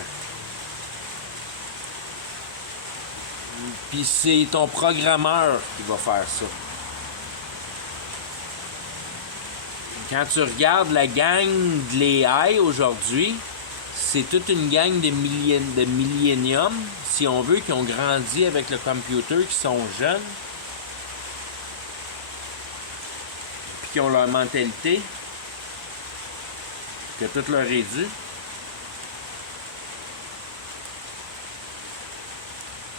Puis c'est ton programmeur qui va faire ça. Quand tu regardes la gang de l'AI aujourd'hui, c'est toute une gang de milléniums, si on veut, qui ont grandi avec le computer, qui sont jeunes, puis qui ont leur mentalité, que tout leur est dû.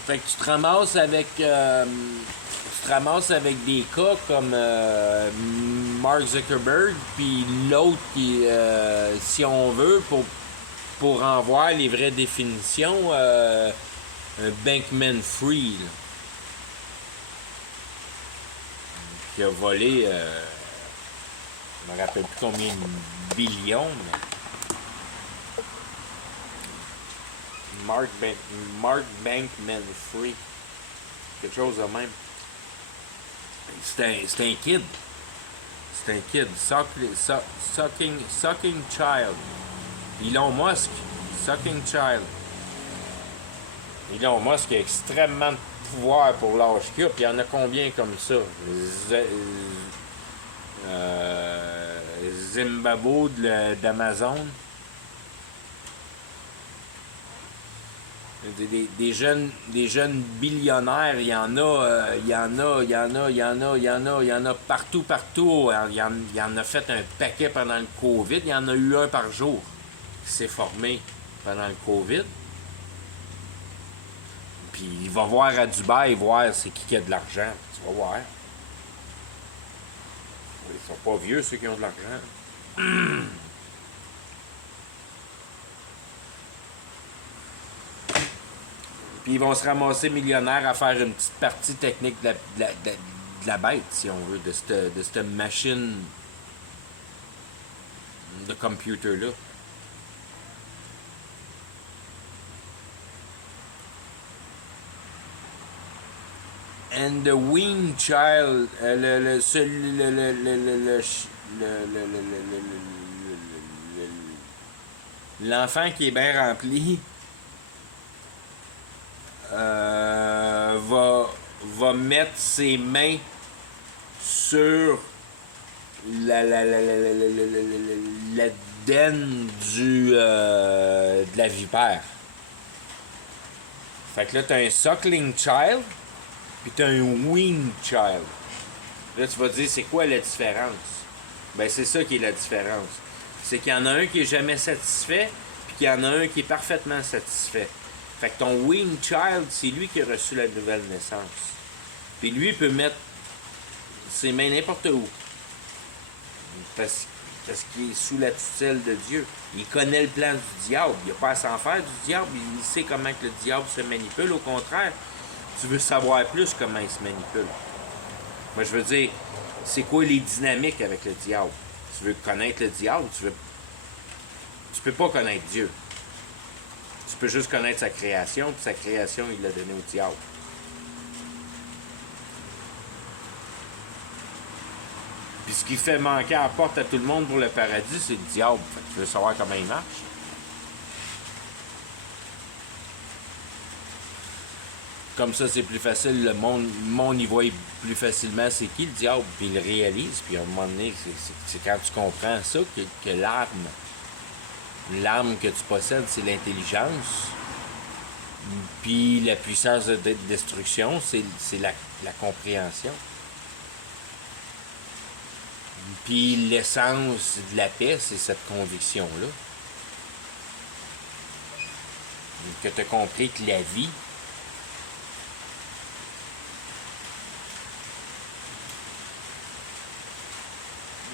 Fait que tu te ramasses avec des cas comme Mark Zuckerberg, puis l'autre qui, si on veut, pour en voir les vraies définitions, Bankman-Fried, qui a volé, je me rappelle plus combien de billions, mais Mark Bankman-Fried, quelque chose de même. C'est un kid. C'est un kid. Sucking Child. Elon Musk. Sucking Child. Elon Musk a extrêmement de pouvoir pour l'âge qu'il a. Puis il y en a combien comme ça? Zimbabwe d'Amazon. Des jeunes billionnaires, il y en a partout. Il y en a fait un paquet pendant le COVID. Il y en a eu un par jour qui s'est formé pendant le COVID. Puis il va voir à Dubaï, voir c'est qui a de l'argent. Tu vas voir. Ils sont pas vieux, ceux qui ont de l'argent. Puis ils vont se ramasser millionnaires à faire une petite partie technique de la bête, si on veut, de cette machine de computer-là. And the weaned child, l'enfant qui est bien rempli, va mettre ses mains sur la laine de la vipère. Fait que là, t'as un suckling child, puis t'as un weaned child. Là, tu vas te dire, c'est quoi la différence? Ben, c'est ça qui est la différence. C'est qu'il y en a un qui est jamais satisfait, puis qu'il y en a un qui est parfaitement satisfait. Fait que ton weaned child, c'est lui qui a reçu la nouvelle naissance. Puis lui, il peut mettre ses mains n'importe où. Parce qu'il est sous la tutelle de Dieu. Il connaît le plan du diable. Il n'a pas à s'en faire du diable. Il sait comment que le diable se manipule. Au contraire, tu veux savoir plus comment il se manipule. Moi, je veux dire, c'est quoi les dynamiques avec le diable? Tu veux connaître le diable? Tu peux pas connaître Dieu. Tu peux juste connaître sa création, puis sa création, il l'a donnée au diable. Puis ce qui fait manquer à la porte à tout le monde pour le paradis, c'est le diable. Fait que tu veux savoir comment il marche. Comme ça, c'est plus facile. Le monde y voit plus facilement c'est qui le diable, puis il le réalise. Puis à un moment donné, c'est quand tu comprends ça que l'arme que tu possèdes, c'est l'intelligence. Puis la puissance de destruction, c'est la compréhension. Puis l'essence de la paix, c'est cette conviction-là. Que tu as compris que la vie,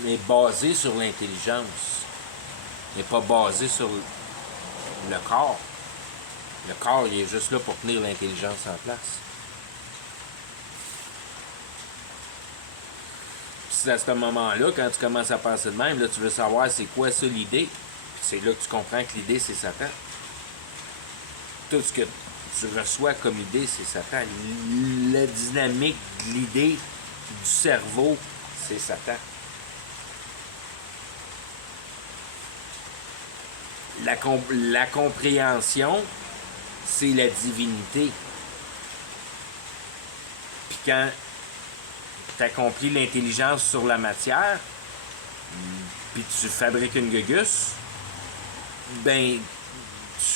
est basée sur l'intelligence, n'est pas basée sur le corps. Le corps, il est juste là pour tenir l'intelligence en place. C'est à ce moment-là, quand tu commences à penser de même, là, tu veux savoir c'est quoi ça l'idée. Puis c'est là que tu comprends que l'idée, c'est Satan. Tout ce que tu reçois comme idée, c'est Satan. La dynamique de l'idée du cerveau, c'est Satan. La compréhension, c'est la divinité. Puis quand tu as compris l'intelligence sur la matière, puis tu fabriques une gugus, ben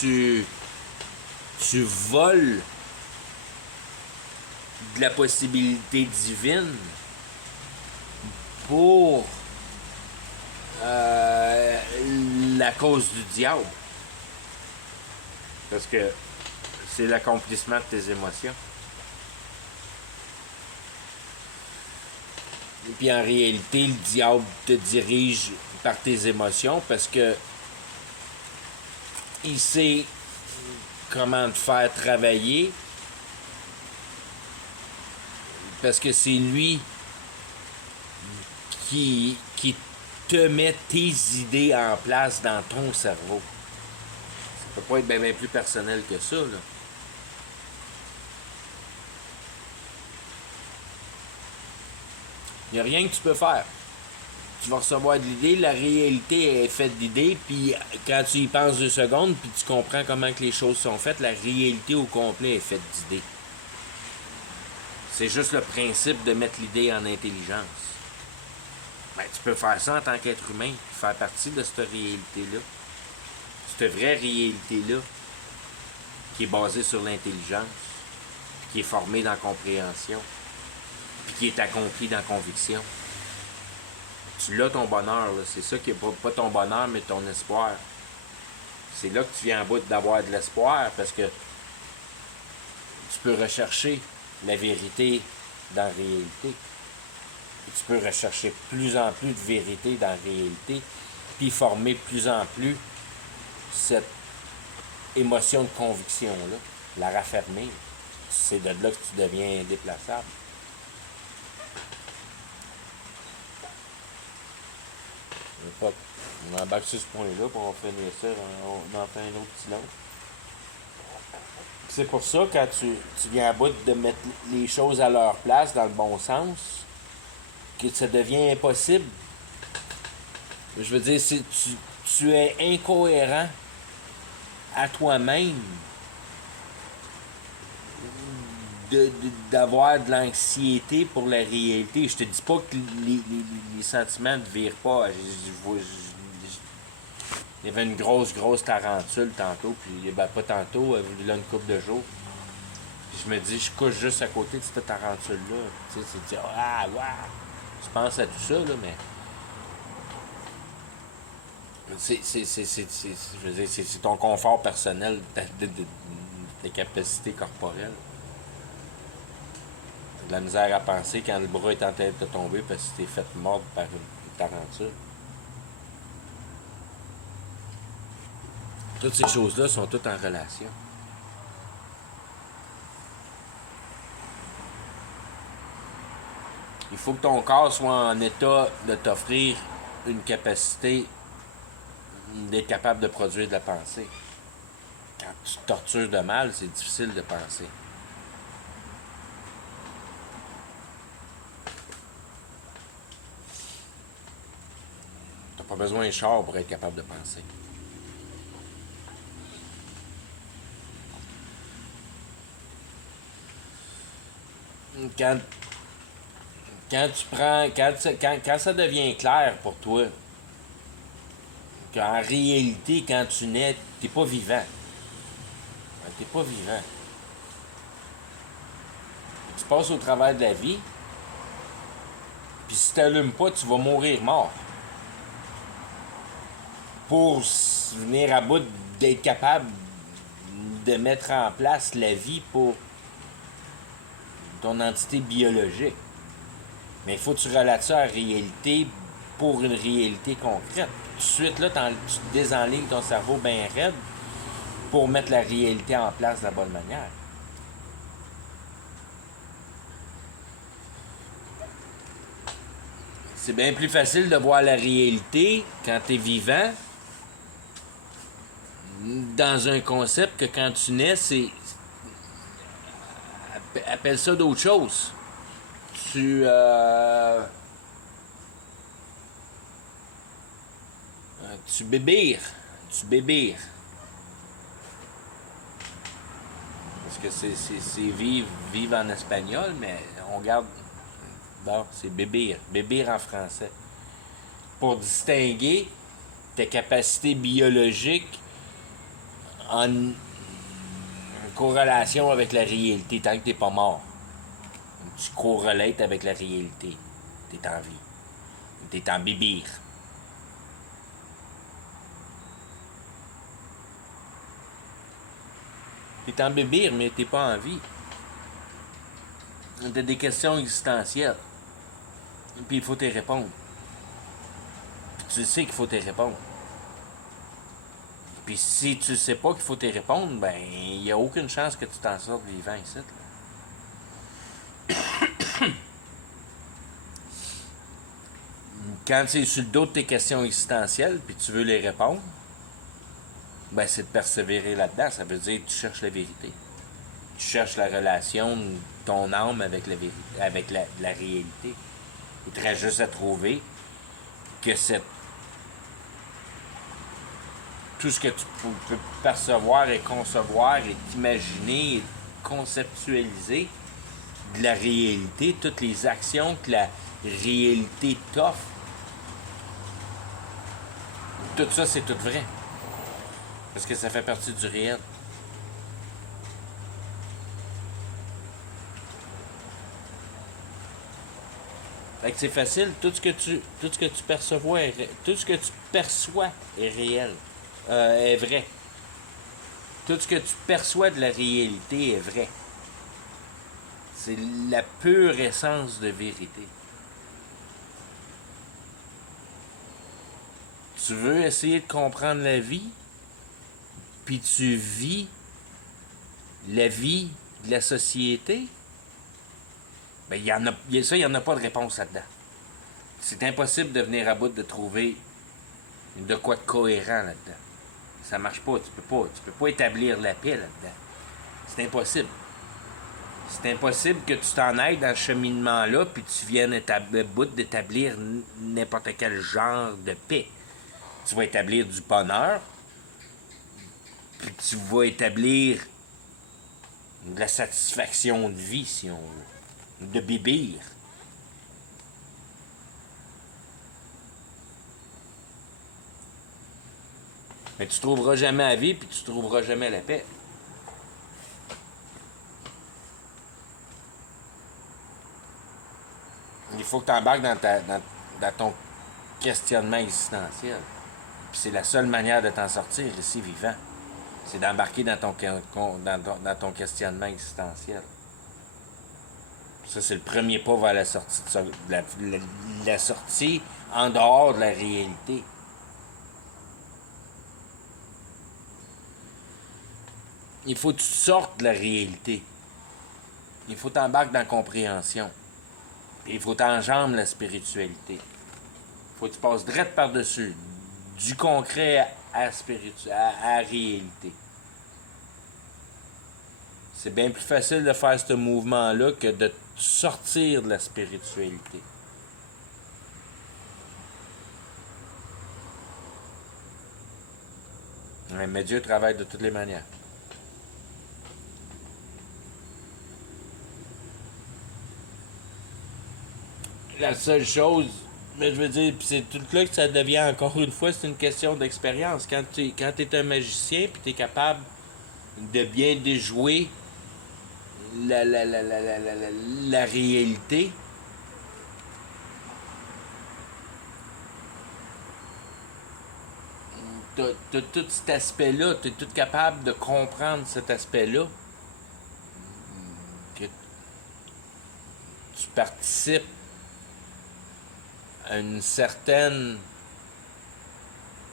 tu voles de la possibilité divine pour la cause du diable. Parce que c'est l'accomplissement de tes émotions. Et puis en réalité, le diable te dirige par tes émotions parce que il sait comment te faire travailler. Parce que c'est lui qui te met tes idées en place dans ton cerveau. Ça peut pas être bien plus personnel que ça, là. Il n'y a rien que tu peux faire. Tu vas recevoir de l'idée, la réalité est faite d'idées, puis quand tu y penses 2 secondes, puis tu comprends comment que les choses sont faites, la réalité au complet est faite d'idées. C'est juste le principe de mettre l'idée en intelligence. Ben, tu peux faire ça en tant qu'être humain, faire partie de cette réalité-là. Cette vraie réalité-là, qui est basée sur l'intelligence, qui est formée dans la compréhension, puis qui est accomplie dans la conviction. Tu l'as ton bonheur, là. C'est ça qui est pas ton bonheur, mais ton espoir. C'est là que tu viens en bout d'avoir de l'espoir, parce que tu peux rechercher la vérité dans la réalité. Et tu peux rechercher plus en plus de vérité dans la réalité, puis former plus en plus cette émotion de conviction-là, la raffermir. C'est de là que tu deviens indéplaçable. On embarque sur ce point-là, puis on va finir ça, on en fait un autre petit long. C'est pour ça, quand tu viens à bout de mettre les choses à leur place, dans le bon sens, que ça devient impossible. Je veux dire, si tu es incohérent à toi-même d'avoir de l'anxiété pour la réalité. Je te dis pas que les sentiments ne virent pas. Il y avait une grosse tarentule tantôt, puis ben, pas tantôt, là une couple de jours. Puis je me dis, je couche juste à côté de cette tarentule-là. Tu sais, c'est dire, ah, ouais, je pense à tout ça, là, mais. Je veux dire, c'est ton confort personnel de capacités corporelles. De la misère à penser quand le bras est en train de tomber parce que tu t'es fait mordre par une tarentule. Toutes ces choses-là sont toutes en relation. Il faut que ton corps soit en état de t'offrir une capacité d'être capable de produire de la pensée. Quand tu te tortures de mal, c'est difficile de penser. Pas besoin de char pour être capable de penser. Quand, quand tu prends. Quand ça devient clair pour toi, qu'en réalité, quand tu nais, t'es pas vivant. T'es pas vivant. Tu passes au travers de la vie, puis si t'allumes pas, tu vas mourir mort. Pour venir à bout d'être capable de mettre en place la vie pour ton entité biologique. Mais il faut que tu relates ça à la réalité pour une réalité concrète. Tout de suite, là, tu désenlignes ton cerveau bien raide pour mettre la réalité en place de la bonne manière. C'est bien plus facile de voir la réalité quand tu es vivant dans un concept que quand tu nais, c'est. Appelle ça d'autre chose. Tu. Tu bébires. Tu bébires. Parce que c'est vivre en espagnol, mais on garde. Bon, c'est bébir. Bébir en français. Pour distinguer tes capacités biologiques en corrélation avec la réalité, tant que t'es pas mort. Tu corrélètes avec la réalité. T'es en vie. T'es en bébir. T'es en bébir, mais t'es pas en vie. T'as des questions existentielles. Puis il faut te répondre. Puis tu sais qu'il faut te répondre. Puis si tu sais pas qu'il faut te répondre, ben il n'y a aucune chance que tu t'en sortes vivant ici. Quand tu es sur le dos de tes questions existentielles, puis tu veux les répondre, ben c'est de persévérer là-dedans. Ça veut dire que tu cherches la vérité. Tu cherches la relation de ton âme avec la vérité, avec la réalité. Il te reste juste à trouver que tout ce que tu peux percevoir et concevoir et imaginer et conceptualiser de la réalité, toutes les actions que la réalité t'offre, tout ça, c'est tout vrai. Parce que ça fait partie du réel. Fait que c'est facile, tout ce que tu perçois tout ce que tu perçois est réel, est vrai. Tout ce que tu perçois de la réalité est vrai. C'est la pure essence de vérité. Tu veux essayer de comprendre la vie, puis tu vis la vie de la société, ben il y en a pas de réponse là-dedans. C'est impossible de venir à bout de trouver de quoi de cohérent là-dedans. Ça marche pas, tu peux pas établir la paix là-dedans. C'est impossible. C'est impossible que tu t'en ailles dans ce cheminement-là, puis tu viennes à bout d'établir n'importe quel genre de paix. Tu vas établir du bonheur, puis tu vas établir de la satisfaction de vie, si on veut, de bébir. Mais tu trouveras jamais la vie, puis tu trouveras jamais la paix. Il faut que tu embarques dans ton questionnement existentiel. Puis c'est la seule manière de t'en sortir ici vivant. C'est d'embarquer dans ton questionnement existentiel. Ça, c'est le premier pas vers la sortie, la sortie en dehors de la réalité. Il faut que tu sortes de la réalité. Il faut t'embarquer dans la compréhension. Il faut t'enjamber la spiritualité. Il faut que tu passes direct par-dessus. Du concret à la réalité. C'est bien plus facile de faire ce mouvement-là que de sortir de la spiritualité. Ouais, mais Dieu travaille de toutes les manières. La seule chose, mais je veux dire, pis c'est tout là que ça devient encore une fois, c'est une question d'expérience. Quand t'es un magicien puis t'es capable de bien déjouer la réalité, t'as tout cet aspect-là, t'es tout capable de comprendre cet aspect-là, que tu participes à une certaine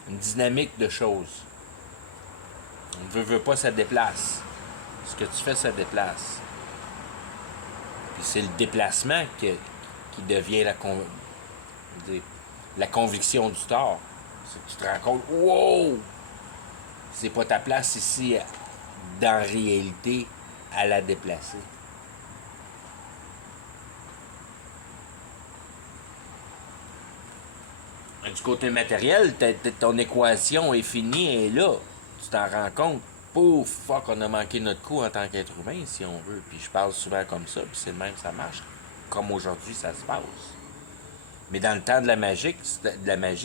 dynamique de choses. On veut pas, ça déplace. Ce que tu fais, ça déplace. Puis c'est le déplacement qui devient la conviction du tort. C'est que tu te rends compte, wow! C'est pas ta place ici, dans la réalité, à la déplacer. Du côté matériel, ton équation est finie, elle est là. Tu t'en rends compte. Pouf, fuck, on a manqué notre coup en tant qu'être humain, si on veut. Puis je parle souvent comme ça, puis c'est le même, ça marche. Comme aujourd'hui, ça se passe. Mais dans le temps de la magie,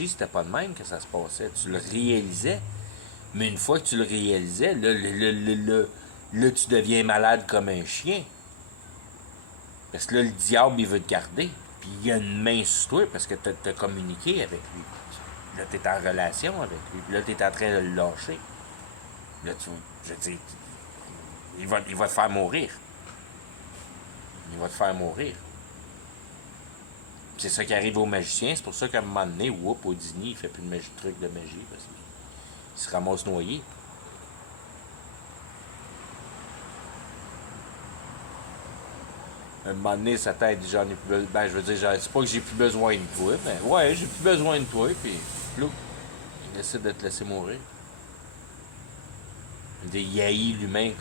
c'était pas de même que ça se passait. Tu le réalisais. Mais une fois que tu le réalisais, là, tu deviens malade comme un chien. Parce que là, le diable, il veut te garder. Puis il y a une main sur toi parce que tu as communiqué avec lui. Là, tu es en relation avec lui. Puis là, tu es en train de le lâcher. Là, je veux dire, il va te faire mourir. Il va te faire mourir. C'est ça qui arrive aux magiciens. C'est pour ça qu'à un moment donné, Houdini, il fait plus de truc de magie. Parce qu'il se ramasse noyé. Un moment donné, sa tête dit j'en ai plus besoin. Ben, je veux dire, c'est pas que j'ai plus besoin de toi, mais ouais, j'ai plus besoin de toi, puis flou, il essaie de te laisser mourir. Il haït l'humain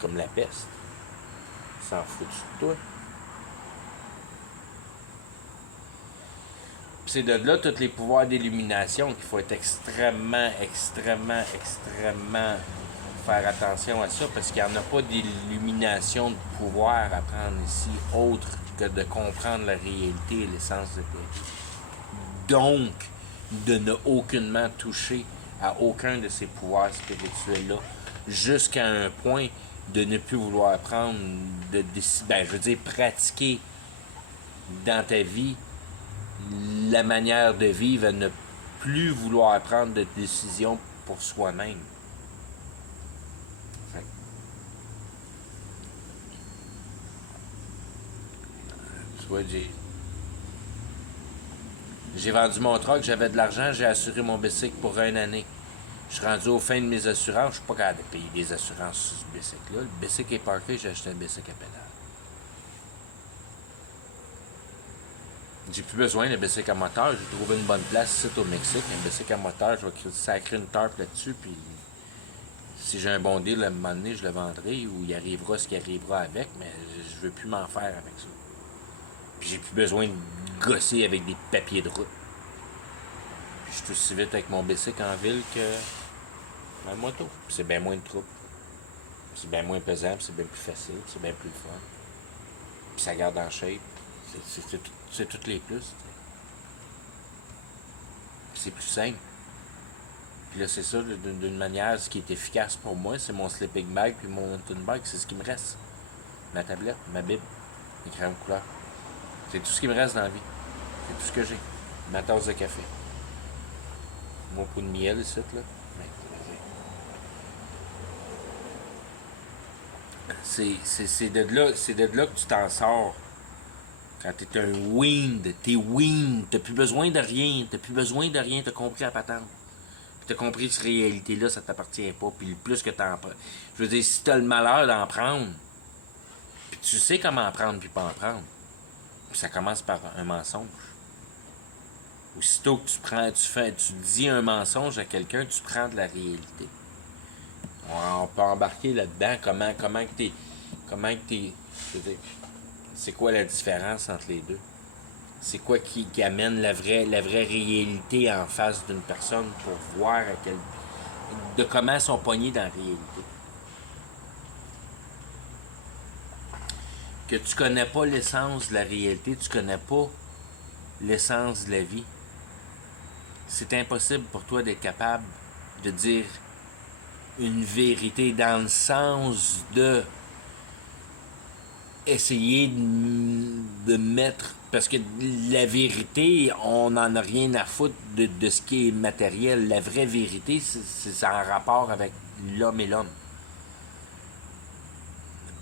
comme la peste. Il s'en fout de toi. Puis c'est de là tous les pouvoirs d'illumination qu'il faut être extrêmement faire attention à ça, parce qu'il n'y en a pas d'illumination de pouvoir à prendre ici, autre que de comprendre la réalité et l'essence de ta vie. Donc, de ne aucunement toucher à aucun de ces pouvoirs spirituels-là, jusqu'à un point de ne plus vouloir prendre pratiquer dans ta vie la manière de vivre, à ne plus vouloir prendre de décisions pour soi-même. Tu vois, j'ai vendu mon truck, j'avais de l'argent, j'ai assuré mon bicycle pour 1 année. Je suis rendu aux fins de mes assurances, je suis pas capable de payer des assurances sur ce bicycle-là. Le bicycle est parké, j'ai acheté un bicycle à pédale. J'ai plus besoin d'un bicycle à moteur, j'ai trouvé une bonne place ici au Mexique. Un bicycle à moteur, je vais sacrer une tarpe là-dessus, puis si j'ai un bon deal, à un moment donné, je le vendrai, ou il arrivera ce qui arrivera avec, mais je veux plus m'en faire avec ça. Puis j'ai plus besoin de gosser avec des papiers de route. Puis je suis aussi vite avec mon bicycle en ville que ma moto. Puis c'est bien moins de troubles. C'est bien moins pesant, puis c'est bien plus facile, puis c'est bien plus fun. Puis ça garde en shape. C'est tous les plus. Puis c'est plus simple. Puis là, c'est ça, d'une manière, ce qui est efficace pour moi, c'est mon sleeping bag puis mon mountain bike, c'est ce qui me reste. Ma tablette, ma bible, les crayons de couleur. C'est tout ce qui me reste dans la vie. C'est tout ce que j'ai. Ma tasse de café. Mon pot de miel, ici, là. C'est de là que tu t'en sors. Quand t'es un wind, t'es wind, t'as plus besoin de rien, t'as compris la patente. Puis t'as compris que cette réalité-là, ça t'appartient pas, puis le plus que t'en prends. Je veux dire, si t'as le malheur d'en prendre, puis tu sais comment en prendre puis pas en prendre, puis ça commence par un mensonge. Aussitôt que tu dis un mensonge à quelqu'un, tu prends de la réalité. On peut embarquer là-dedans, comment que t'es, je veux dire, c'est quoi la différence entre les deux? C'est quoi qui amène la vraie réalité en face d'une personne pour voir de comment ils sont pognés dans la réalité. Que tu connais pas l'essence de la réalité, tu connais pas l'essence de la vie. C'est impossible pour toi d'être capable de dire une vérité dans le sens de essayer de mettre... Parce que la vérité, on n'en a rien à foutre de ce qui est matériel. La vraie vérité, c'est en rapport avec l'homme et l'homme.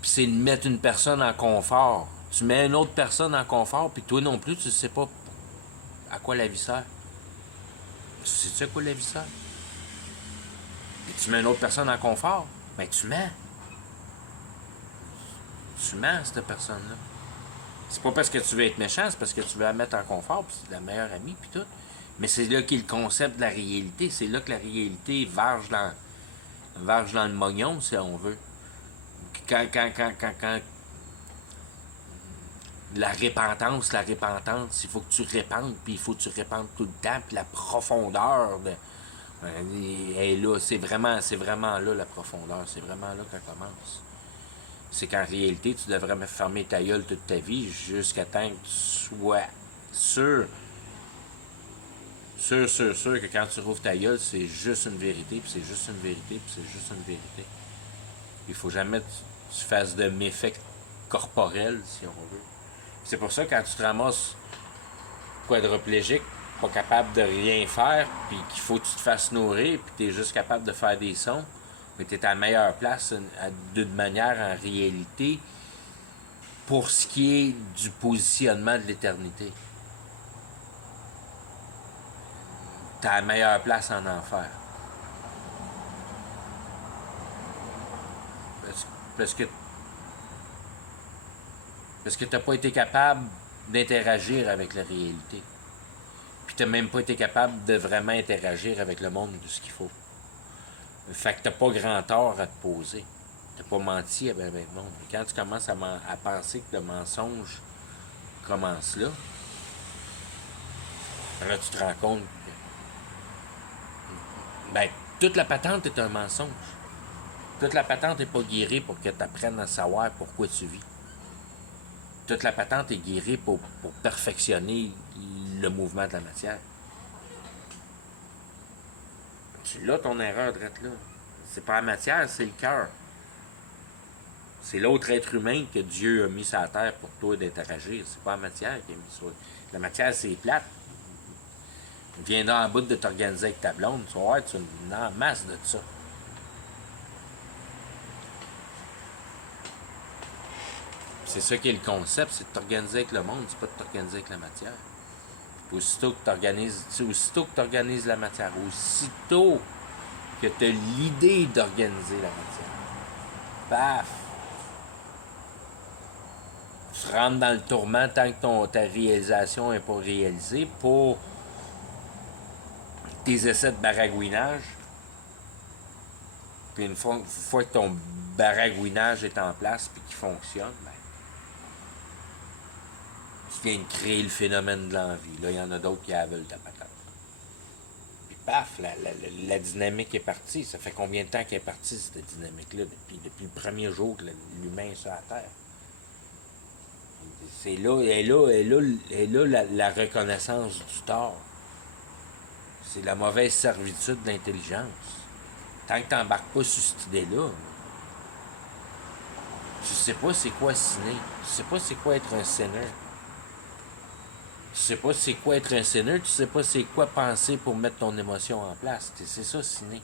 Puis c'est de mettre une personne en confort. Tu mets une autre personne en confort, puis toi non plus, tu sais pas à quoi la vie sert. Tu sais-tu à quoi la vie sert? Puis tu mets une autre personne en confort, ben tu mens. Tu mens à cette personne-là. C'est pas parce que tu veux être méchant, c'est parce que tu veux la mettre en confort, puis c'est la meilleure amie, puis tout. Mais c'est là qu'est le concept de la réalité. C'est là que la réalité varge dans le mognon, si on veut. Quand la repentance, il faut que tu répandes, puis il faut que tu répandes tout le temps, puis la profondeur est là, c'est vraiment là la profondeur, c'est vraiment là qu'elle commence. C'est qu'en réalité, tu devrais fermer ta gueule toute ta vie jusqu'à temps que tu sois sûr que quand tu rouvres ta gueule, c'est juste une vérité, puis c'est juste une vérité, puis c'est juste une vérité. Il faut jamais que tu fasses de méfaits corporels, si on veut. C'est pour ça que quand tu te ramasses quadriplégique, pas capable de rien faire, puis qu'il faut que tu te fasses nourrir, puis tu es juste capable de faire des sons, mais tu es à la meilleure place d'une manière en réalité pour ce qui est du positionnement de l'éternité. Tu as la meilleure place en enfer. Parce que tu n'as pas été capable d'interagir avec la réalité. Puis tu n'as même pas été capable de vraiment interagir avec le monde de ce qu'il faut. Fait que t'as pas grand tort à te poser. T'as pas menti avec le monde. Et quand tu commences à penser que le mensonge commence là, tu te rends compte que toute la patente est un mensonge. Toute la patente n'est pas guérie pour que tu apprennes à savoir pourquoi tu vis. Toute la patente est guérie pour perfectionner le mouvement de la matière. Tu l'as ton erreur d'être là. C'est pas la matière, c'est le cœur. C'est l'autre être humain que Dieu a mis sur la terre pour toi d'interagir. C'est pas la matière qui a mis sur. La matière, c'est plate. Viendra en bout de t'organiser avec ta blonde, tu vas voir, tu as une masse de ça. C'est ça qui est le concept, c'est de t'organiser avec le monde, c'est pas de t'organiser avec la matière. Aussitôt que tu organises la matière, aussitôt que tu as l'idée d'organiser la matière, paf! Tu rentres dans le tourment tant que ta réalisation n'est pas réalisée pour tes essais de baragouinage. Puis une fois que ton baragouinage est en place et qu'il fonctionne, tu viens de créer le phénomène de l'envie. Là, il y en a d'autres qui veulent ta patate. Puis paf, la dynamique est partie. Ça fait combien de temps qu'elle est partie, cette dynamique-là? Depuis le premier jour que l'humain est sur la Terre. C'est là, la reconnaissance du tort. C'est la mauvaise servitude de l'intelligence. Tant que tu n'embarques pas sur cette idée-là, tu sais pas c'est quoi sinner. Tu sais pas c'est quoi être un sinner. Tu sais pas c'est quoi être un sinner. Tu sais pas c'est quoi penser pour mettre ton émotion en place. C'est ça, sinner.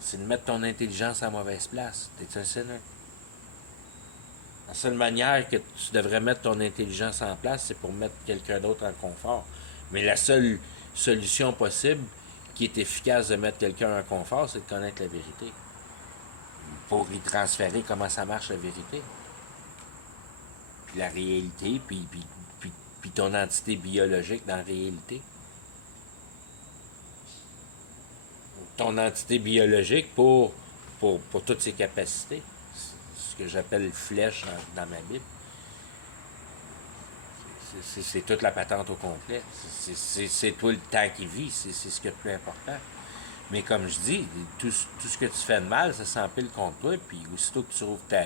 C'est de mettre ton intelligence à mauvaise place. T'es un sinner. La seule manière que tu devrais mettre ton intelligence en place, c'est pour mettre quelqu'un d'autre en confort. Mais la seule solution possible qui est efficace de mettre quelqu'un en confort, c'est de connaître la vérité. Pour y transférer comment ça marche la vérité. Puis la réalité, puis ton entité biologique dans la réalité. Ton entité biologique pour toutes ses capacités. Ce que j'appelle flèche dans ma Bible. C'est toute la patente au complet. C'est toi le temps qui vit, c'est ce qui est le plus important. Mais comme je dis, tout ce que tu fais de mal, ça s'empile contre toi, puis aussitôt que tu rouvres ta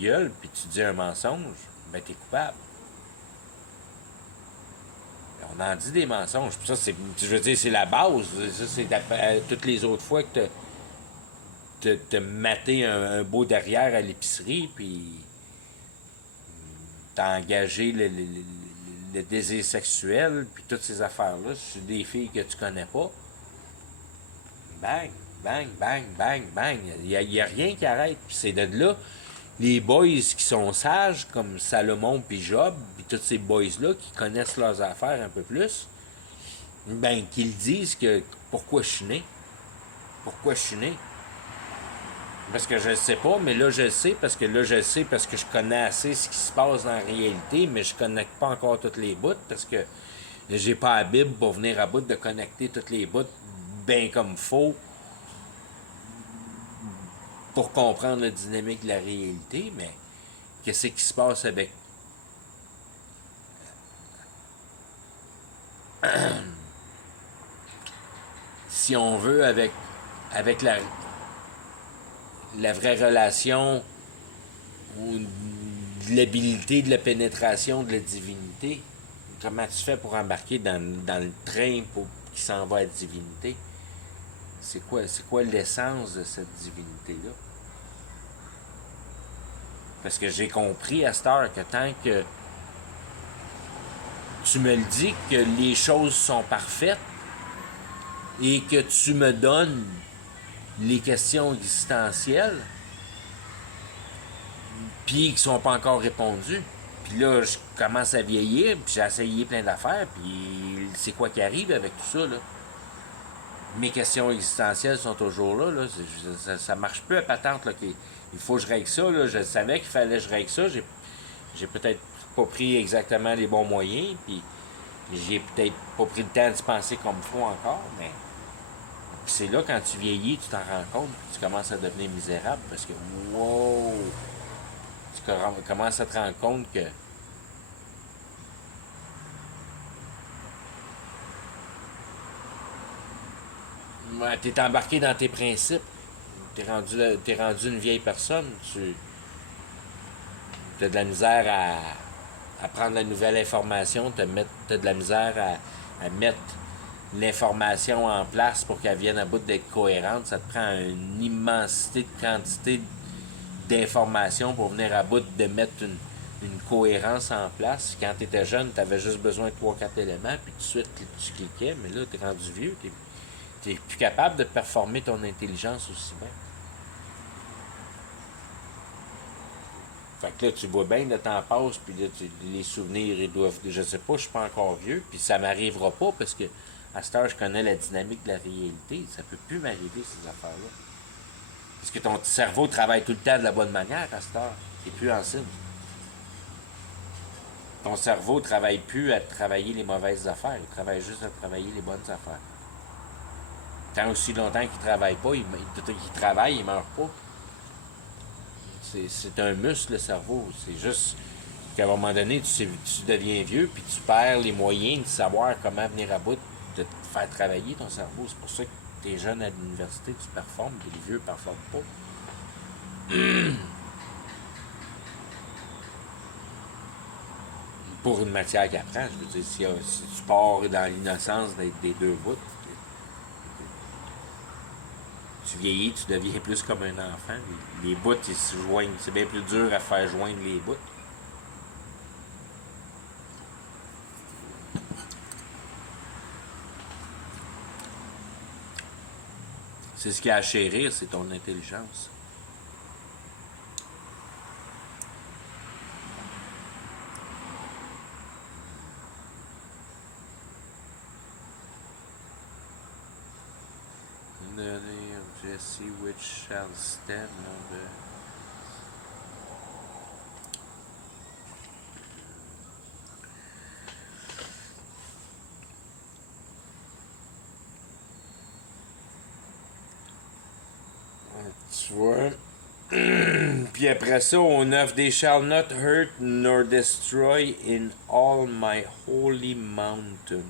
gueule, puis tu dis un mensonge, ben t'es coupable. On en dit des mensonges. Puis ça, c'est, je veux dire, c'est la base. Ça, c'est toutes les autres fois que t'as maté un beau derrière à l'épicerie, puis t'as engagé le désir sexuel, puis toutes ces affaires-là sur des filles que tu connais pas. Bang, bang, bang, bang, bang. Il y a rien qui arrête. Puis c'est de là, les boys qui sont sages, comme Salomon puis Job, puis tous ces boys-là qui connaissent leurs affaires un peu plus, ben, qu'ils disent que pourquoi je suis né. Pourquoi je suis né. Parce que je le sais pas, mais là je le sais, parce que là je le sais parce que je connais assez ce qui se passe dans la réalité, mais je connecte pas encore toutes les bouts parce que j'ai pas la Bible pour venir à bout de connecter toutes les bouts bien comme faut pour comprendre la dynamique de la réalité, mais qu'est-ce qui se passe avec si on veut avec la vraie relation ou de l'habilité de la pénétration de la divinité. Comment tu fais pour embarquer dans le train qui s'en va à la divinité? C'est quoi l'essence de cette divinité-là? Parce que j'ai compris à cette heure que tant que tu me le dis que les choses sont parfaites et que tu me donnes les questions existentielles, puis qui sont pas encore répondues. Puis là, je commence à vieillir, puis j'ai essayé plein d'affaires, puis c'est quoi qui arrive avec tout ça, là? Mes questions existentielles sont toujours là, ça marche plus à patente, là, il faut que je règle ça, là. Je savais qu'il fallait que je règle ça, j'ai peut-être pas pris exactement les bons moyens, puis j'ai peut-être pas pris le temps de penser comme il faut encore, mais c'est là, quand tu vieillis, tu t'en rends compte, puis tu commences à devenir misérable, parce que, wow, tu commences à te rendre compte que ouais, t'es embarqué dans tes principes. T'es rendu une vieille personne. T'as de la misère à prendre la nouvelle information. T'as de la misère à mettre l'information en place pour qu'elle vienne à bout d'être cohérente. Ça te prend une immensité de quantité d'informations pour venir à bout de mettre une cohérence en place. Quand tu étais jeune, tu avais juste besoin de 3-4 éléments, puis tout de suite, tu cliquais, mais là, tu es rendu vieux, tu plus capable de performer ton intelligence aussi bien. Fait que là, tu vois bien, le temps passe, puis là, les souvenirs, ils doivent. Je sais pas, je suis pas encore vieux, puis ça m'arrivera pas parce que à cette heure, je connais la dynamique de la réalité. Ça peut plus m'arriver, ces affaires-là. Parce que ton cerveau travaille tout le temps de la bonne manière à cette heure. T'es plus en cible. Ton cerveau ne travaille plus à travailler les mauvaises affaires, il travaille juste à travailler les bonnes affaires. Tant aussi longtemps qu'il ne travaille pas, il travaille, il ne meurt pas. C'est un muscle, le cerveau. C'est juste qu'à un moment donné, tu deviens vieux, puis tu perds les moyens de savoir comment venir à bout de te faire travailler ton cerveau. C'est pour ça que tu es jeune à l'université, tu performes, puis les vieux ne performent pas. Pour une matière qui apprend, je veux dire, si tu pars dans l'innocence des deux bouts, tu vieillis, tu deviens plus comme un enfant. Les bouts, ils se joignent. C'est bien plus dur à faire joindre les bouts. C'est ce qui a à chérir, c'est ton intelligence. The name of Jesse, which shall stand on the... Tu vois? Puis après ça, au 9, they shall not hurt nor destroy in all my holy mountain.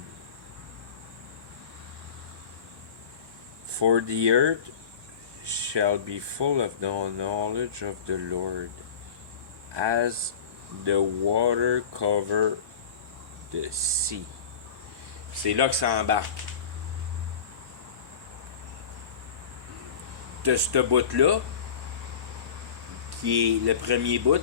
For the earth shall be full of the knowledge of the Lord, as the water cover the sea. C'est là que ça embarque. De ce bout-là, qui est le premier bout,